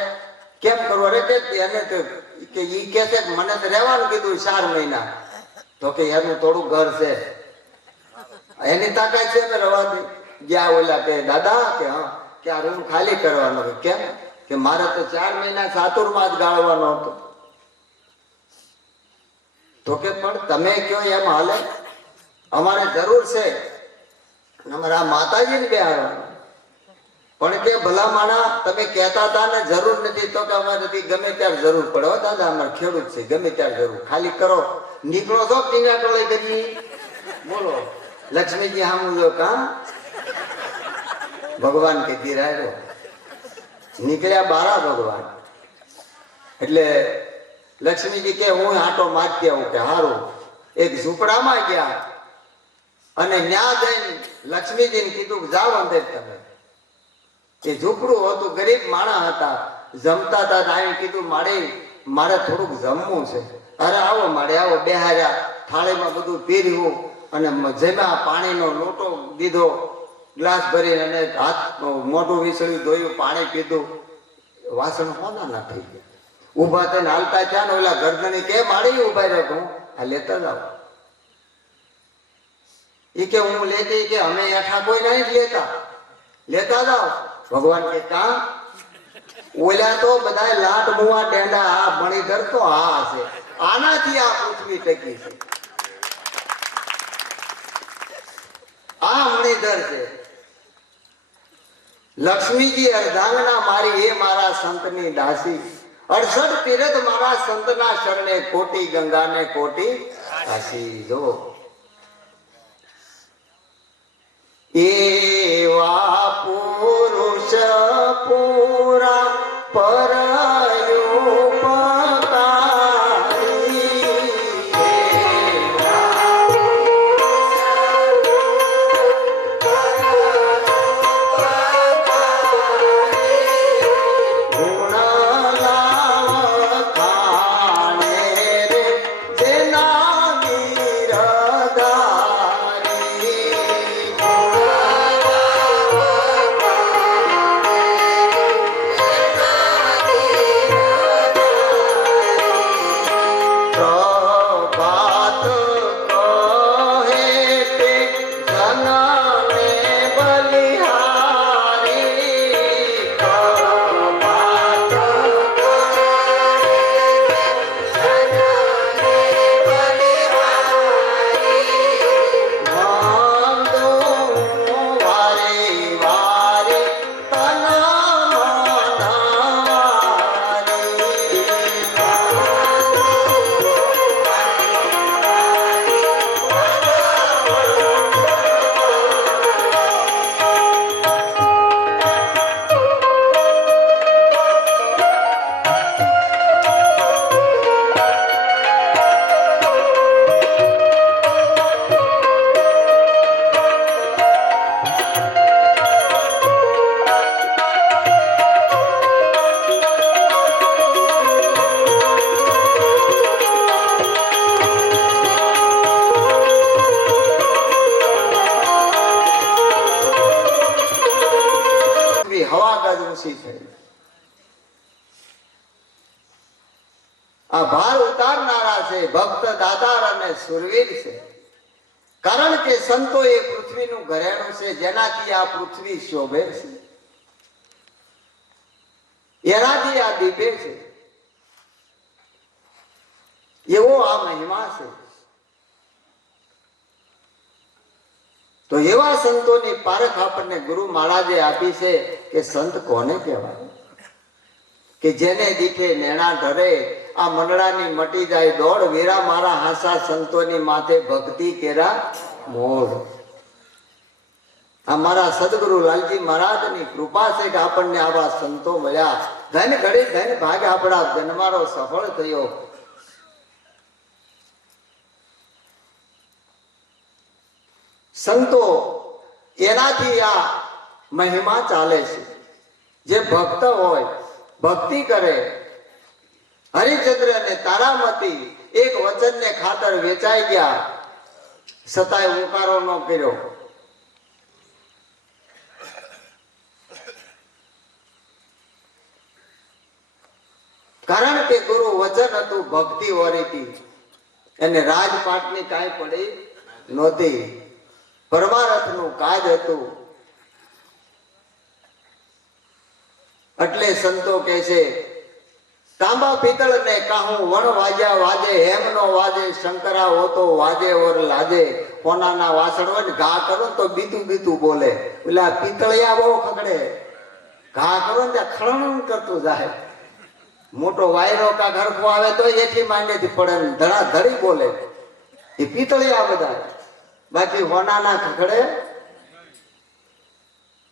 કેમ કરવું? અરે કે એને કે ઈ કે છે મને તો રહેવાનું કીધું 4 મહિના. તો કે એનું થોડું ઘર છે, એની તાકાત છે ને રવા દે. ગયા ઓલા કે દાદા કે હા કે આ રૂમ ખાલી કરવાનો. કેમ? કે મારે તો 4 મહિના ચાતુર્માસ ગાળવાનો હતો. તો કે પણ તમે કયો એમ હાલે, અમારે જરૂર છે અમારા માતાજીને બેહાડવાના. પણ કે ભલા માણા તમે કહેતા હતા ને જરૂર નથી, તો કે અમારે ગમે ત્યારે જરૂર પડે. હો દાદા અમારે ખેડૂત છે, ગમે ત્યારે જરૂર, ખાલી કરો. નીકળો છો ટીંગા ટોળી કરી. બોલો લક્ષ્મીજી હામું જો કામ ભગવાન કે ધીરાયો નીકળ્યા બારા ભગવાન. એટલે લક્ષ્મીજી કે હું આટો મારતી આવું. કે હારું. એક ઝૂંપડામાં ગયા અને ન્યા જઈને લક્ષ્મીજીને કીધું જાઓ અંદર તમે. એ ઝૂંપડું હતું, ગરીબ માણસ હતા, જમતા હતા. આવીને કીધું મારે થોડુંક જમવું છે. અરે આવો મારે આવો. બેહાર્યા, થાળીમાં બધું પીર્યું અને જમ્યા. પાણીનો લોટો દીધો ગ્લાસ ભરીને અને હાથ મોઢું વિસળ્યું, ધોયું, પાણી પીધું. વાસણ હોના ના થઈ ગયા. ઉભા થઈને હાલતા થયા ને ઓલા ગરદણી કે માળી ઉભા રહ્યો હું આ લેતા જાઓ. એ કે હું લેતી કે અમે એઠા કોઈ નહીં લેતા જાઓ. ભગવાન કે કા ઓલા તો બધા લાટ મુવા ડેંડા, આ મણિધર તો આ છે, આનાથી આ પૃથ્વી ટકી છે, આ મણિધર છે. લક્ષ્મીજી અર્ધાંગના મારી એ મારા સંતની દાસી, 68 તીરથ મારા સંતના શરણે, કોટી ગંગાને કોટી કાશી. જો એવા પુરુષ પૂરા પરયોપકારી, ગુણ લાવત પૃથ્વી હવા ગજ ઊંચી થઈ. આ ભાર ઉતારનારા છે, ભક્ત દાતાર અને સુરવીર છે. કારણ કે સંતો એ પૃથ્વીનું ઘરેણું છે, જેનાથી આ પૃથ્વી શોભે છે, એનાથી આ દીપે છે. એવો આ મહિમા છે. તો એવા સંતોની પારખ આપણને ગુરુ મહારાજે આપી છે કે સંત કોને કહેવાય? કે જેને દીઠે નેણા ધરે આ મંડળાની મટી જાય દોડ, વીરા મારા હાસા સંતોની માથે ભક્તિ કેરા મોર. આ મારા સદગુરુ લાલજી મહારાજની કૃપા છે કે આપણને આવા સંતો મળ્યા. ધન ઘડી ધન ભાગે આપણા જન્મારો સફળ થયો. સંતો એનાથી આ મહિમા ચાલે છે. જે ભક્ત હોય, ભક્તિ કરે. હરિચંદ્ર અને તારામતી એક વચનને ખાતર વેચાઈ ગયા, છતાંય ઉંકારો ન કર્યો. કારણ કે ગુરુ વચન હતું, ભક્તિ વાળી હતી, એને રાજપાટની કાંઈ પડી નહોતી. પરમારથનું કાજ હતું. એટલે સંતો કહે છે, તાંબા પિત્તળ ને કાહું વણ વાજ્યા વાજે, હેમ નો વાજે શંકરા હોતો વાજે ઓર લાજે. કોનાના વાસણ હોય ને ઘા કરો તો બીતું બીતું બોલે. પેલા પિત્તળિયા બહુ ખગડે, ઘા કરો ને ત્યાં ખળણ કરતું જાય. મોટો વાયરો કા ઘરખો આવે તો એથી માંડેથી પડે, ધડા ધડી બોલે. એ પિત્તળિયા બધા. બાકી હોનાના ખખડે,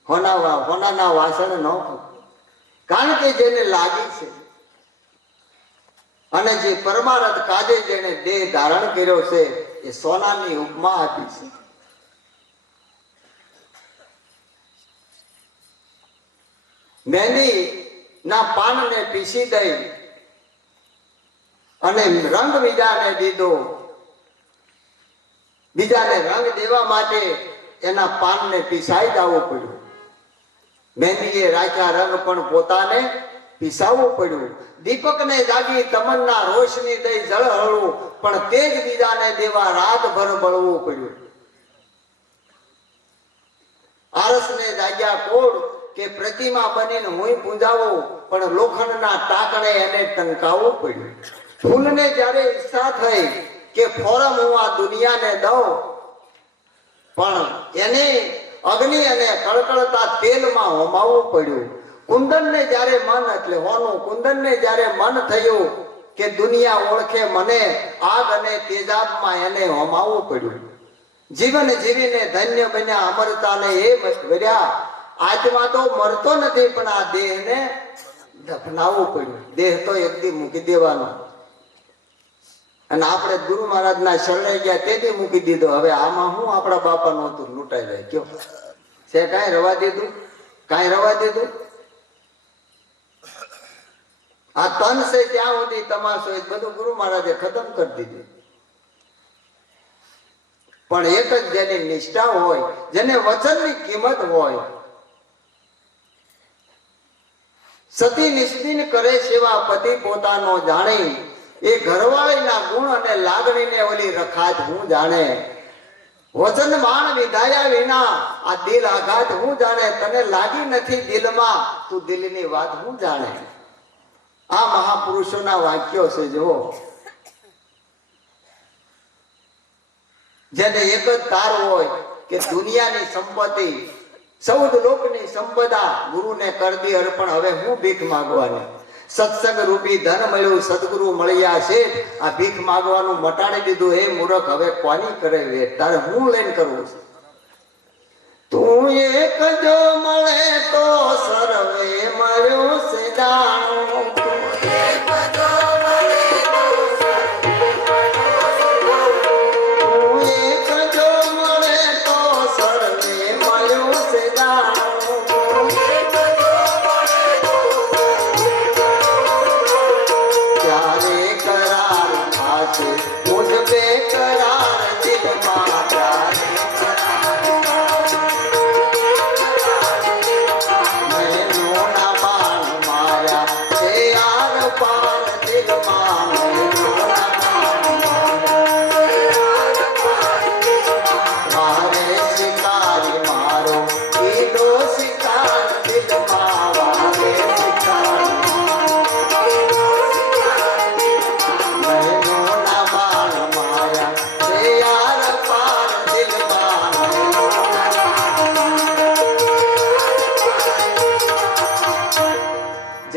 હોનાના વાસણ ન ખખડે. કારણ કે જેને લાગી છે અને જે પરમારથ કાજે જેને દેહ ધારણ કર્યો છે એ સોનાની ઉપમા આપી છે. મહેંદી ના પાનને પીસી દઈ અને રંગ બીજાને દીધો. બીજાને રંગ દેવા માટે એના પાનને પીસાઈ જવું પડ્યું. મહેંદીએ રાખ્યા રંગ પણ પોતાને પીસાવવું પડ્યું. દીપકને જાગી તમન્ના રોશની દઈ જળહળવું, પણ તેજ બીજાને દેવા રાતભર બળવું પડ્યું. આરસને જાગ્યા કોડ કે પ્રતિમા બનીને હું પૂજાવું, પણ લોખંડના ટાંકણે એને ટંકાવવું પડ્યું. ફૂલને જ્યારે ઈચ્છા થઈ કે ફોરમ હું આ દુનિયાને દઉં, પણ એને અગ્નિ અને કળકળતા તેલમાં હોમાવવું પડ્યું. કુંદનને જ્યારે મન, એટલે હોનું કુંદનને જ્યારે મન થયું કે દુનિયા ઓળખે મને, આગ અને તેજાબમાં એને હોમાવવું પડ્યું. જીવન જીવીને ધન્ય બન્યા, અમરતાને એ વર્યા. આત્મા તો મરતો નથી, પણ આ દેહને દફનાવવું પડ્યું. દેહ તો એકદી મૂકી દેવાનો. અને આપણે ગુરુ મહારાજના શરણે ગયા તેથી મૂકી દીધો. હવે આમાં હું આપણા બાપાનું હતું લૂંટાઈ જાય કયો છે? કાંઈ રવા દીધું? કાંઈ રવા દીધું? આ તન છે ત્યાં સુધી તમાશો એ બધું ગુરુ મહારાજે ખતમ કરી દીધું. પણ એક જ જેની નિષ્ઠા હોય, જેને વચનની કિંમત હોય, સતી નિષ્દિન કરે સેવા પતિ પોતાનો જાણી. એ ઘરવાળીના ગુણ અને લાગણીને ઓલી રખાત હું જાણે. વચન બાણ વિધાયા વિના આ દિલ આઘાત હું જાણે. તને લાગી નથી દિલમાં, તું દિલની વાત હું જાણે. આ મહાપુરુષોના વાક્યો છે. જુઓ, જેને એક જ તાર હોય કે દુનિયાની સંપત્તિ, 14 લોકની સંપદા ગુરુને કરી દી અર્પણ. હવે હું ભીખ માંગવાની. સત્સંગ રૂપી ધન મળ્યું, સદગુરુ મળ્યા છે. આ ભીખ માંગવાનું મટાડી દીધું. હે મૂર્ખ, હવે કોની કરે વેઠ? તારે હું લઈને કરવું છે? તું એક જો મળે તો સર્વે મળ્યું છે જાણું. તું એક જો મળે તો સર્વે મળ્યું છે જાણું. ક્યારે કરાર થશે મુझ पे કરાર દિલમાં? ક્યારે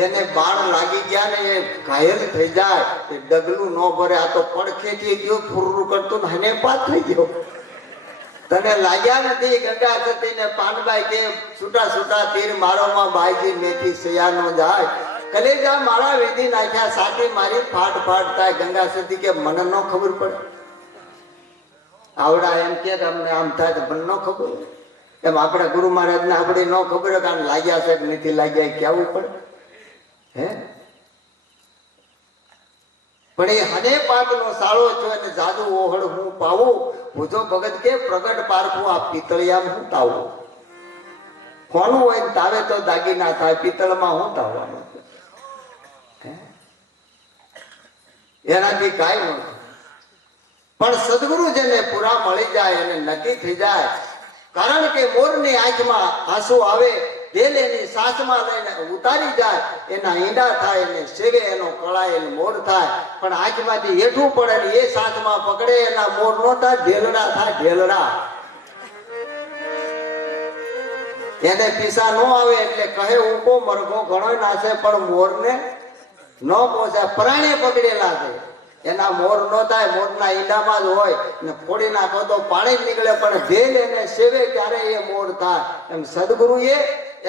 જેને બાણ લાગી ગયા ને એ ઘાયલ થઈ જાય એ ડગલું ન ભરે. આ તો પડખેથી ગયો ફુરરું કરતું ને હને પાત થઈ ગયો. તને લાગ્યા નથી ગંગા સતી ને પાનબાઈ કે છૂટા છૂટા તીર મારોમાં બાઈજી મેથી સયા નો જાય. કલેજા મારા વેધી નાખ્યા સાથી મારી ફાટ ફાટ થાય. ગંગા સતી કે મને ન ખબર પડે. આવડા એમ કે અમને આમ થાય તો મને ન ખબર. એમ આપણા ગુરુ મહારાજ ને આપણે ન ખબર હોય કે લાગ્યા છે કે નથી લાગ્યા એ કહેવું પડે હે. પણ એ હને પાત નો સાળો છો અને જાદુ ઓહળ હું પાવું. ભૂજો ભગત કે પ્રગટ પારખું આ પિત્તળિયામાં હું તાવું. કોનું હોય ને તાવે તો દાગીના થાય, પિત્તળમાં હું તાવવાનું એનાથી કાંઈ ન. પણ સદગુરુ જેને પૂરા મળી જાય અને નક્કી થઈ જાય. કારણ કે મોરની આંખમાં આંસુ આવે, દિલ એની સાસમાં લઈને ઉતારી જાય, એના ઈંડા થાય એને સેવે એનો કળાયેલ મોર થાય. પણ આંખમાંથી હેઠું પડે ને એ સાસમાં પકડે એના મોર નો થાય, ઢેલડા થાય ઢેલડા. એને પીસા ન આવે એટલે કહે ઉકો મરઘો ઘણો નાશે પણ મોરને ન પહોંચે. પ્રાણે પકડેલા છે એના મોર નો થાય, મોરના ઈંડામાં જ હોય ને ફોડી નાખો તો પાણી જ નીકળે. પણ ભેલ એને સેવે ત્યારે એ મોર થાય. એમ સદગુરુએ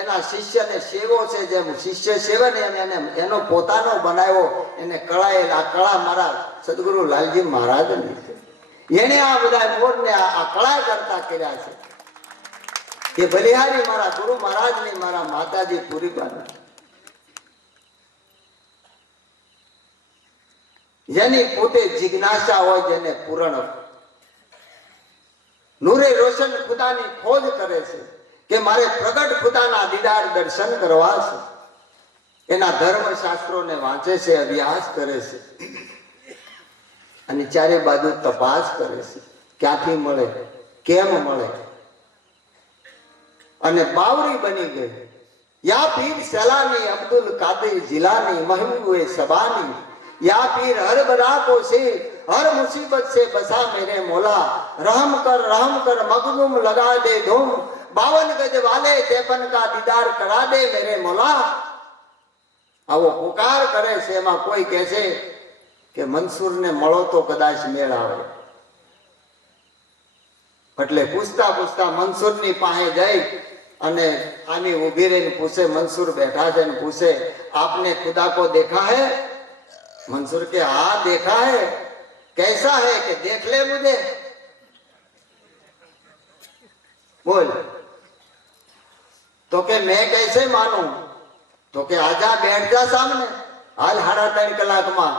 એના શિષ્યને સેવો છે. જેમ શિષ્ય સેવે ને એમ એને એનો પોતાનો બનાવ્યો. એને કળાએ આ કળા મારા સદગુરુ લાલજી મહારાજની છે. એને આ બધા મોરને આ કળા કરતા કર્યા છે. એ બલિહારી મારા ગુરુ મહારાજની મારા માતાજી પૂરી પાડે. જેની પોતે જિજ્ઞાસા હોય, જેને પૂરણ નૂરે રોશન ખુદાની ખોજ કરે છે કે મારે પ્રગટ ખુદાના દીદાર દર્શન કરવા છે. એના ધર્મ શાસ્ત્રોને વાંચે છે, અભ્યાસ કરે છે અને ચારે બાજુ તપાસ કરે છે ક્યાંથી મળે, કેમ મળે. અને બાવરી બની ગઈ. યા પીર સલાની અબ્દુલ કાદિર जिलानी महबूबे सबानी या पीर हर बला को से हर मुसीबत से बसा मेरे मौला रहम कर मखदूम लगा दे धूम 52 गज वाले 53 का दीदार करा दे मेरे मौला. આવો પુકાર કરે છે. એમાં કોઈ કહે છે કે મંસૂરને મળો તો કદાચ મેળ આવે. એટલે પૂછતા પૂછતા મંસૂરની પાસે જઈ અને આની ઉભી રહીને પૂછે. મંસૂર બેઠા છે ને પૂછે आपने खुदा को देखा है? मंसूर के हाँ देखा है. कैसा है कि देख ले मुझे. बोल. तो के मैं कैसे मानूं? तो के आजा बैठ जा सामने. हाल 3.5 કલાકમાં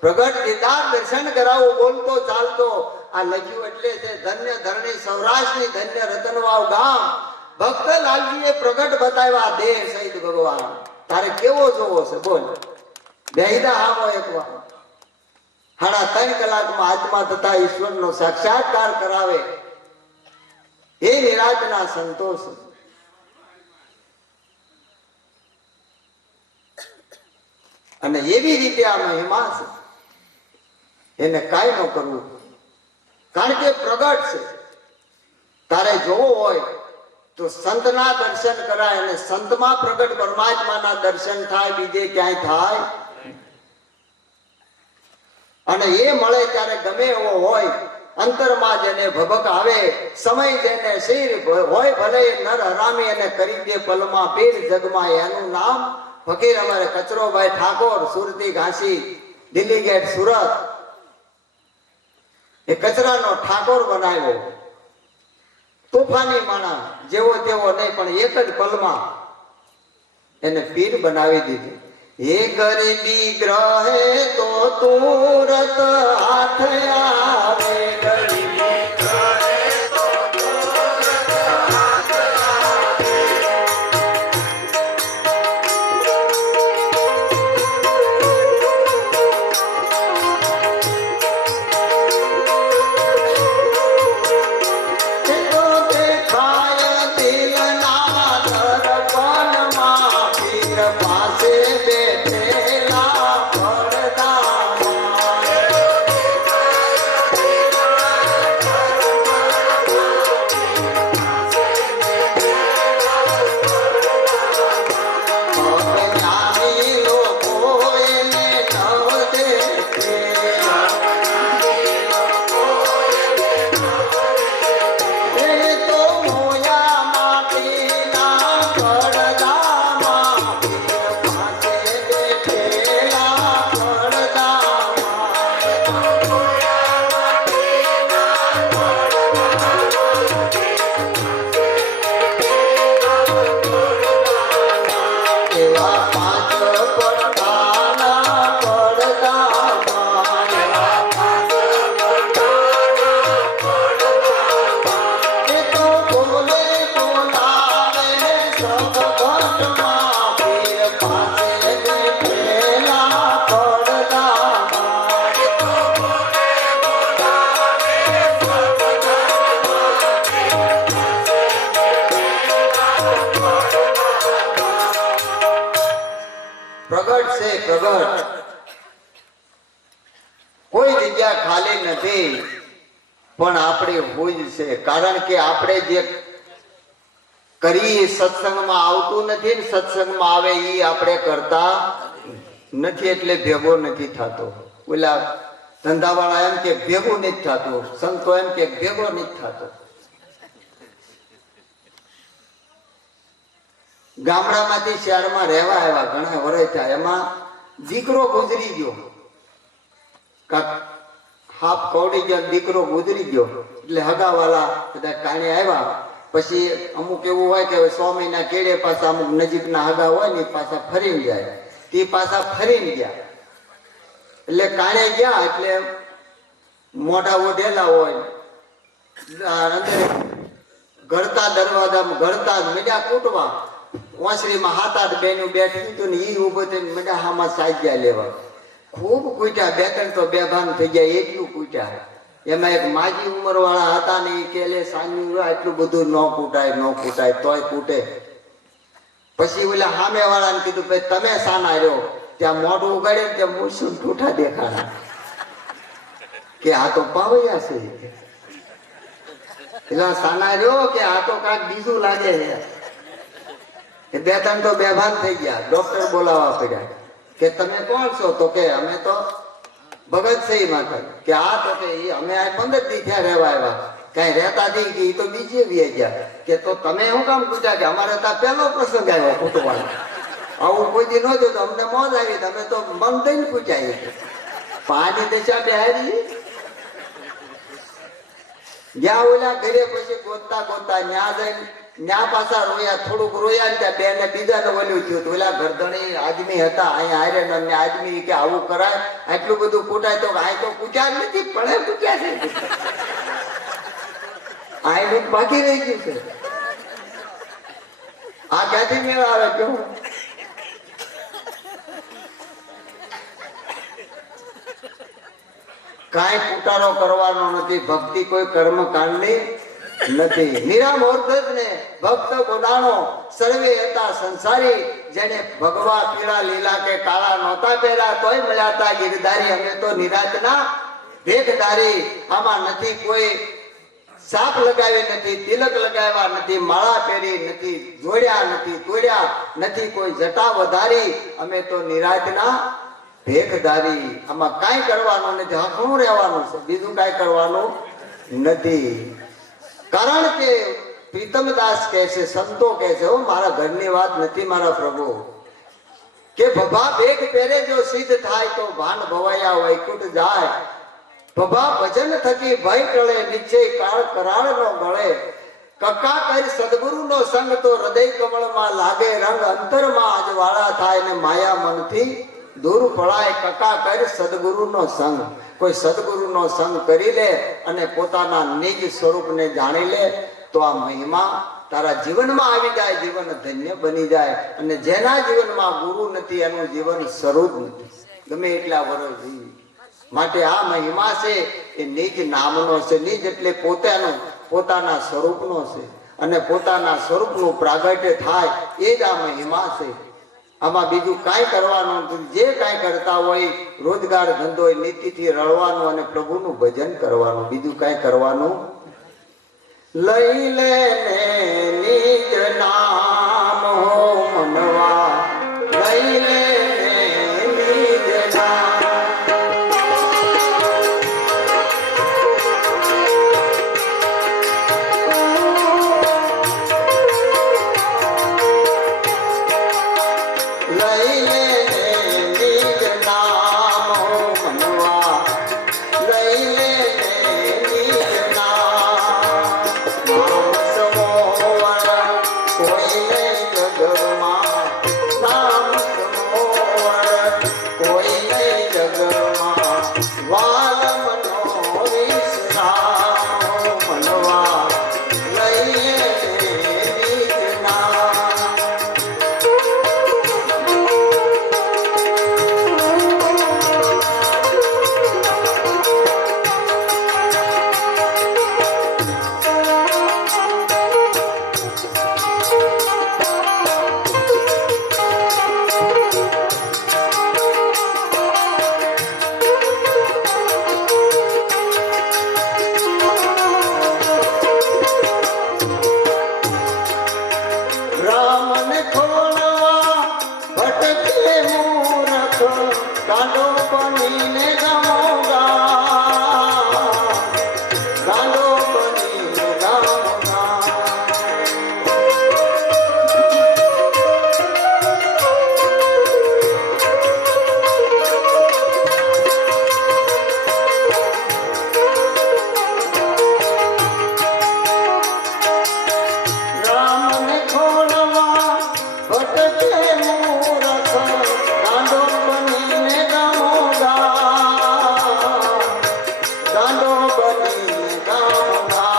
પ્રગટ દીદાર દર્શન કરાવું. બોલતો ચાલતો આ લખ્યું એટલે છે ધન્ય ધરણી સૌરાષ્ટ્રની ધન્ય રતનવાવ ગામ. ભક્ત લાલજીએ પ્રગટ બતાવ્યા દેહ સહિત ભગવાન. તારે કેવો જોવો છે બોલ. બેહીદા હામો એક વાર 3.5 કલાકમાં આત્મા તથા ઈશ્વરનો સાક્ષાત્કાર કરાવે એ નિરાજના સંતોષ. અને એવી રીતે આ મહિમા છે. એને કાંઈ ન કરવું કારણ કે પ્રગટ છે. તારે જોવો હોય તો સંતના દર્શન કરાય અને સંતમાં પ્રગટ પરમાત્માના દર્શન થાય, બીજે ક્યાંય થાય. અને એ મળે ત્યારે ગમે એવો હોય અંતરમાં જેને ભભક આવે, સમય જેને શિર હોય ભલે નર હરામી અને કરી દે પલમાં પીર જગમાં એનું નામ ફકીર અમારે કચરોભાઈ ઠાકોર સુરતી ઘાસી દિલ્હી ગેટ સુરત. એ કચરાનો ઠાકોર બનાવ્યો. તોફાની માણા જેવો તેવો નહીં પણ એક જ પલમાં એને પીર બનાવી દીધી. એ ગરીબી ગ્રહે તો તુરત હાથ આવે. ગરીબી ગ્રહે તો તુરત હાથ આવે. તો દેખાય દિલના દર્પણમાં પીર પાસે બેઠેલા પડદામાં. પ્રગટ છે પ્રગટ. કોઈ જગ્યા ખાલી નથી, પણ આપણી ભૂલ છે. કારણ કે આપણે જે કરીએ સત્સંગમાં આવતું નથી ને સત્સંગમાં આવે એ આપણે કરતા નથી, એટલે ભેગો નથી થતો. ઓલા ધંધાવાળા એમ કે ભેગું નથી થતું, સંતો એમ કે ભેગો નથી થતો. ગામડામાંથી શહેરમાં રહેવા આવ્યા ઘણા વર્ષ થયા, એમાં દીકરો ગુજરી ગયો, હાફ કવડી ગયો, દીકરો ગુજરી ગયો. એટલે હગાવાલા બધા કાણે આવ્યા. પછી અમુક એવું હોય કે 6 મહિના કેળે પાછા અમુક નજીકના હગા હોય ને પાછા ફરીને જાય, તે પાછા ફરીને ગયા. એટલે કાણે ગયા એટલે મોઢા ઓઢેલા હોય, અંદર ઘરતા દરવાજામાં ઘરતા મીડા કૂટવા. ઓસરીમાં 7-8 બેનું બેઠી હતું ને ઈ ઉભો થઈને મીડા હામાં સાજ્યા લેવા. ખૂબ કૂટ્યા, 2-3 તો બેભાન થઈ ગયા, એટલું કૂટ્યા. એમાં એક માજી ઉંમર વાળા હતા ને એ કે સાંજનું એટલું બધું ન કૂટાય ન કૂટાય, તોય કૂટે. પછી ઓલા સામે વાળાને કીધું ભાઈ તમે સાના રહ્યો. ત્યાં મોઢું ઉગાડે ને ત્યાં મૂછું ઠૂઠા દેખાડા કે આ તો પાવૈયા છે. એટલે સાના રહ્યો કે આ તો કાંઈક બીજું લાગે છે. 2-3 તો બેભાન થઈ ગયા. ડોક્ટર બોલાવવા પડ્યા કે તમે કોણ છો? તો કે અમે તો ભગત છે માતા. કે આ તો કે અમે આ 15 દી થયા રહેવા આવ્યા, કઈ રહેતા નથી કે તો બીજે વી ગયા. કે તો તમે શું કામ પૂછ્યા? કે અમારે ત્યાં પહેલો પ્રસંગ આવ્યો કુટુંબવાનો, આવું કોઈ દી ન જોયું, અમને મોજ આવી, તમે તો મન દઈને પૂછાય. પાણી દશા બેહારી જ્યાં ઓલા ઘરે પછી ગોતતા ગોતતા ન્યા જઈને ન્યા પાછા રોયા, થોડુંક રોયા ને ત્યાં બેને બીજાને ઓલું થયું. ઓલા ગરદણી આદમી હતા અહીંયા હારે ને આદમી કે આવું કરાય, આટલું બધું કૂટાય. તો આ તો કૂટ્યા નથી, પણ કૂટ્યા છે. આ બાકી રહી ગયું છે. આ ક્યાંથી મેળ આવે કેવું? કાંઈ કૂટારો કરવાનો નથી. ભક્તિ કોઈ કર્મકાંડની નથી. નિરામોર્ધજ ને ભક્ત ગોદાણો સર્વે હતા સંસારી. જેને ભગવા પીળા લીલા કે કાળા નહોતા પહેર્યા તોય મળ્યા હતા ગિરધારી. અમે તો નિરાતના ભેખધારી. આમાં નથી કોઈ સાપ લગાવી નથી, તિલક લગાવ્યા નથી, માળા પહેરી નથી, જોડ્યા નથી, તોડ્યા નથી, કોઈ જટા વધારી. અમે તો નિરાતના ભેખધારી. આમાં કાંઈ કરવાનું નથી, હકનું રહેવાનું છે, બીજું કાંઈ કરવાનું નથી. કારણ કે પ્રીતમદાસ કહે છે, સંતો કહે છે, મારા ઘરની વાત નથી મારા પ્રભુ, કે ભભા ભેખ પહેરે જો સિદ્ધ થાય તો ભાન ભવાયા વૈકુંઠ જાય. ભભા ભજન થકી ભય ટળે, નિશ્ચય કાળ કરાળ નો ગળે. કક્કા કરી સદગુરુ નો સંગ તો હૃદય કમળમાં લાગે રંગ. અંતરમાં અજવાળા થાય ને માયા મનથી દૂર પળાય. કક્કા કરી સદગુરુ નો સંગ. કોઈ સદગુરુ નો સંગ કરી લે અને પોતાના નિજ સ્વરૂપને જાણી લે તો આ મહિમા તારા જીવનમાં આવી જાય, જીવન ધન્ય બની જાય. અને જેના જીવનમાં ગુરુ નથી એનું જીવન શરૂ જ નથી, ગમે એટલા વર્ષ જીવી. માટે આ મહિમા છે એ નિજ નામનો છે. નિજ એટલે પોતાનું, પોતાના સ્વરૂપનો છે. અને પોતાના સ્વરૂપનું પ્રાગટ્ય થાય એ જ આ મહિમા છે. આમાં બીજું કાંઈ કરવાનું નથી. જે કાંઈ કરતા હોય રોજગાર ધંધો નીતિથી રળવાનું અને પ્રભુનું ભજન કરવાનું, બીજું કાંઈ કરવાનું. લઈ લે નિજ નામ હો મનવા, લઈ લે નિજ નામ. મૂરખ ગાંડો બનીને ગામોગા ગાંડો બનીને ગામોગા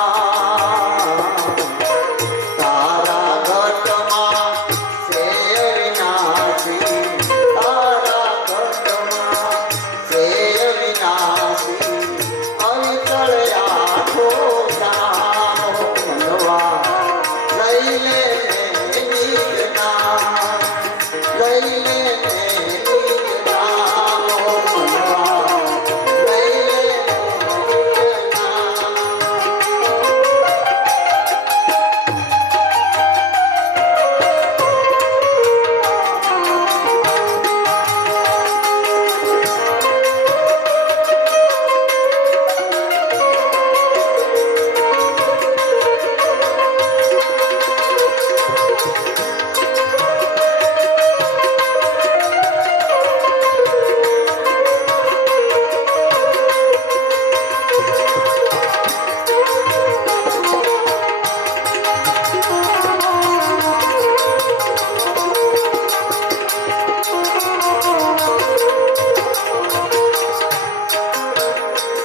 તારા ઘટમાં છે વિનાશી તારા ઘટમાં છે વિનાશી અવિતળ આખો જામો મનવા લઈ લે નીકના લઈ લે નીકના મનવા લઈ લે નીકના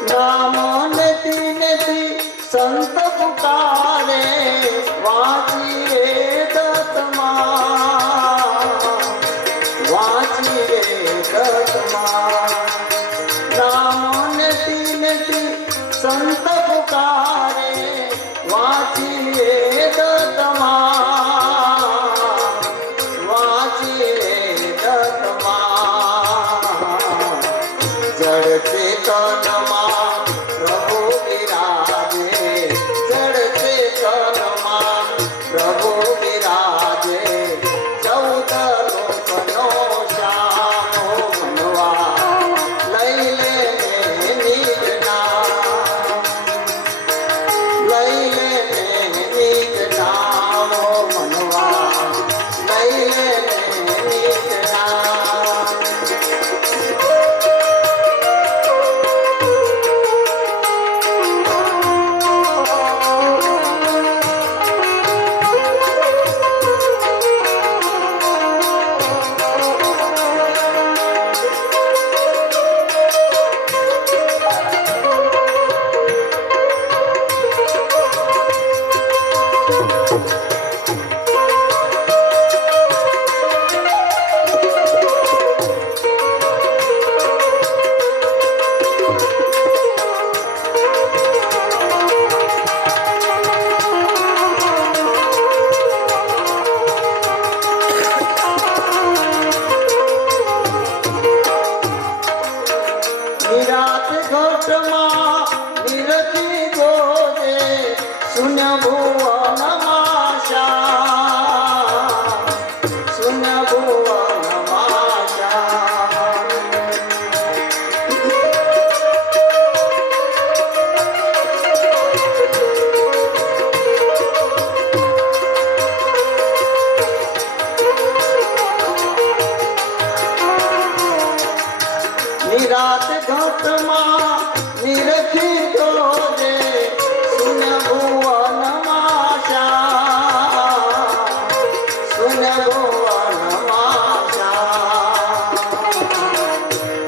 નામ નેતી નેતી સંત પુકારે વાંચી રે દત્તમાં નામ નેતી નેતી સંત પુકારે વાંચી રે દત્તમાં જડ ચેતનમાં પ્રભુ બિરાજે જડ ચેતનમાં પ્રભુ બિરાજે 14 લોકનો શ્યામો મનવા લઈ લે નીકના લઈ લે નીકના મનવા લઈ લે નીકના નિરાત ઘટમાં નિરખી જોજે શૂન્ય ભુવનમાં શ્યામ શૂન્ય ભુવનમાં શ્યામ નિરાત ઘટમાં નિરખી જોજે શૂન્ય ભુવનમાં શ્યામ શૂન્ય ભુવનમાં શ્યામ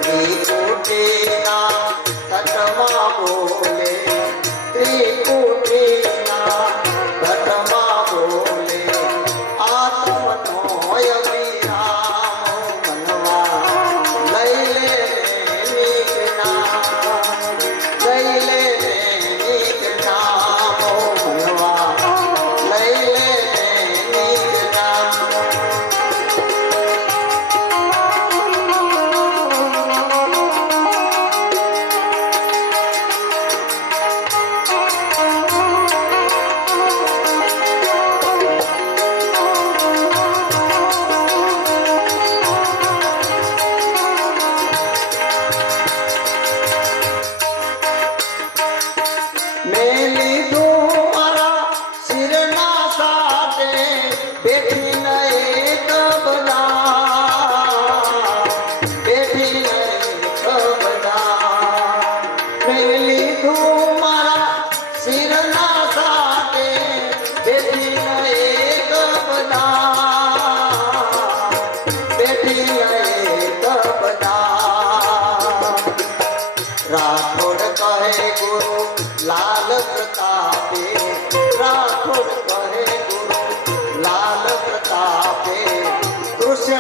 ત્રિકુટીના તટમાં બોલે ત્રિકુટીના તટમાં બોલે આત્મનો અવિરામો મનવા લઈ લે નીકના લઈ લે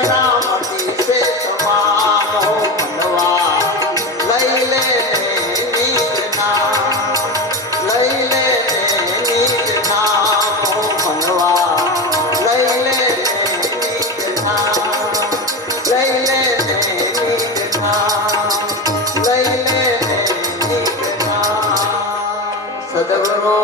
નામથી છે તમારો મનવા લઈ લે નિજ નામ લઈ લે નિજ નામ મનવા લઈ લે નિજ નામ લઈ લે નિજ નામ લઈ લે નિજ નામ સદગુરુ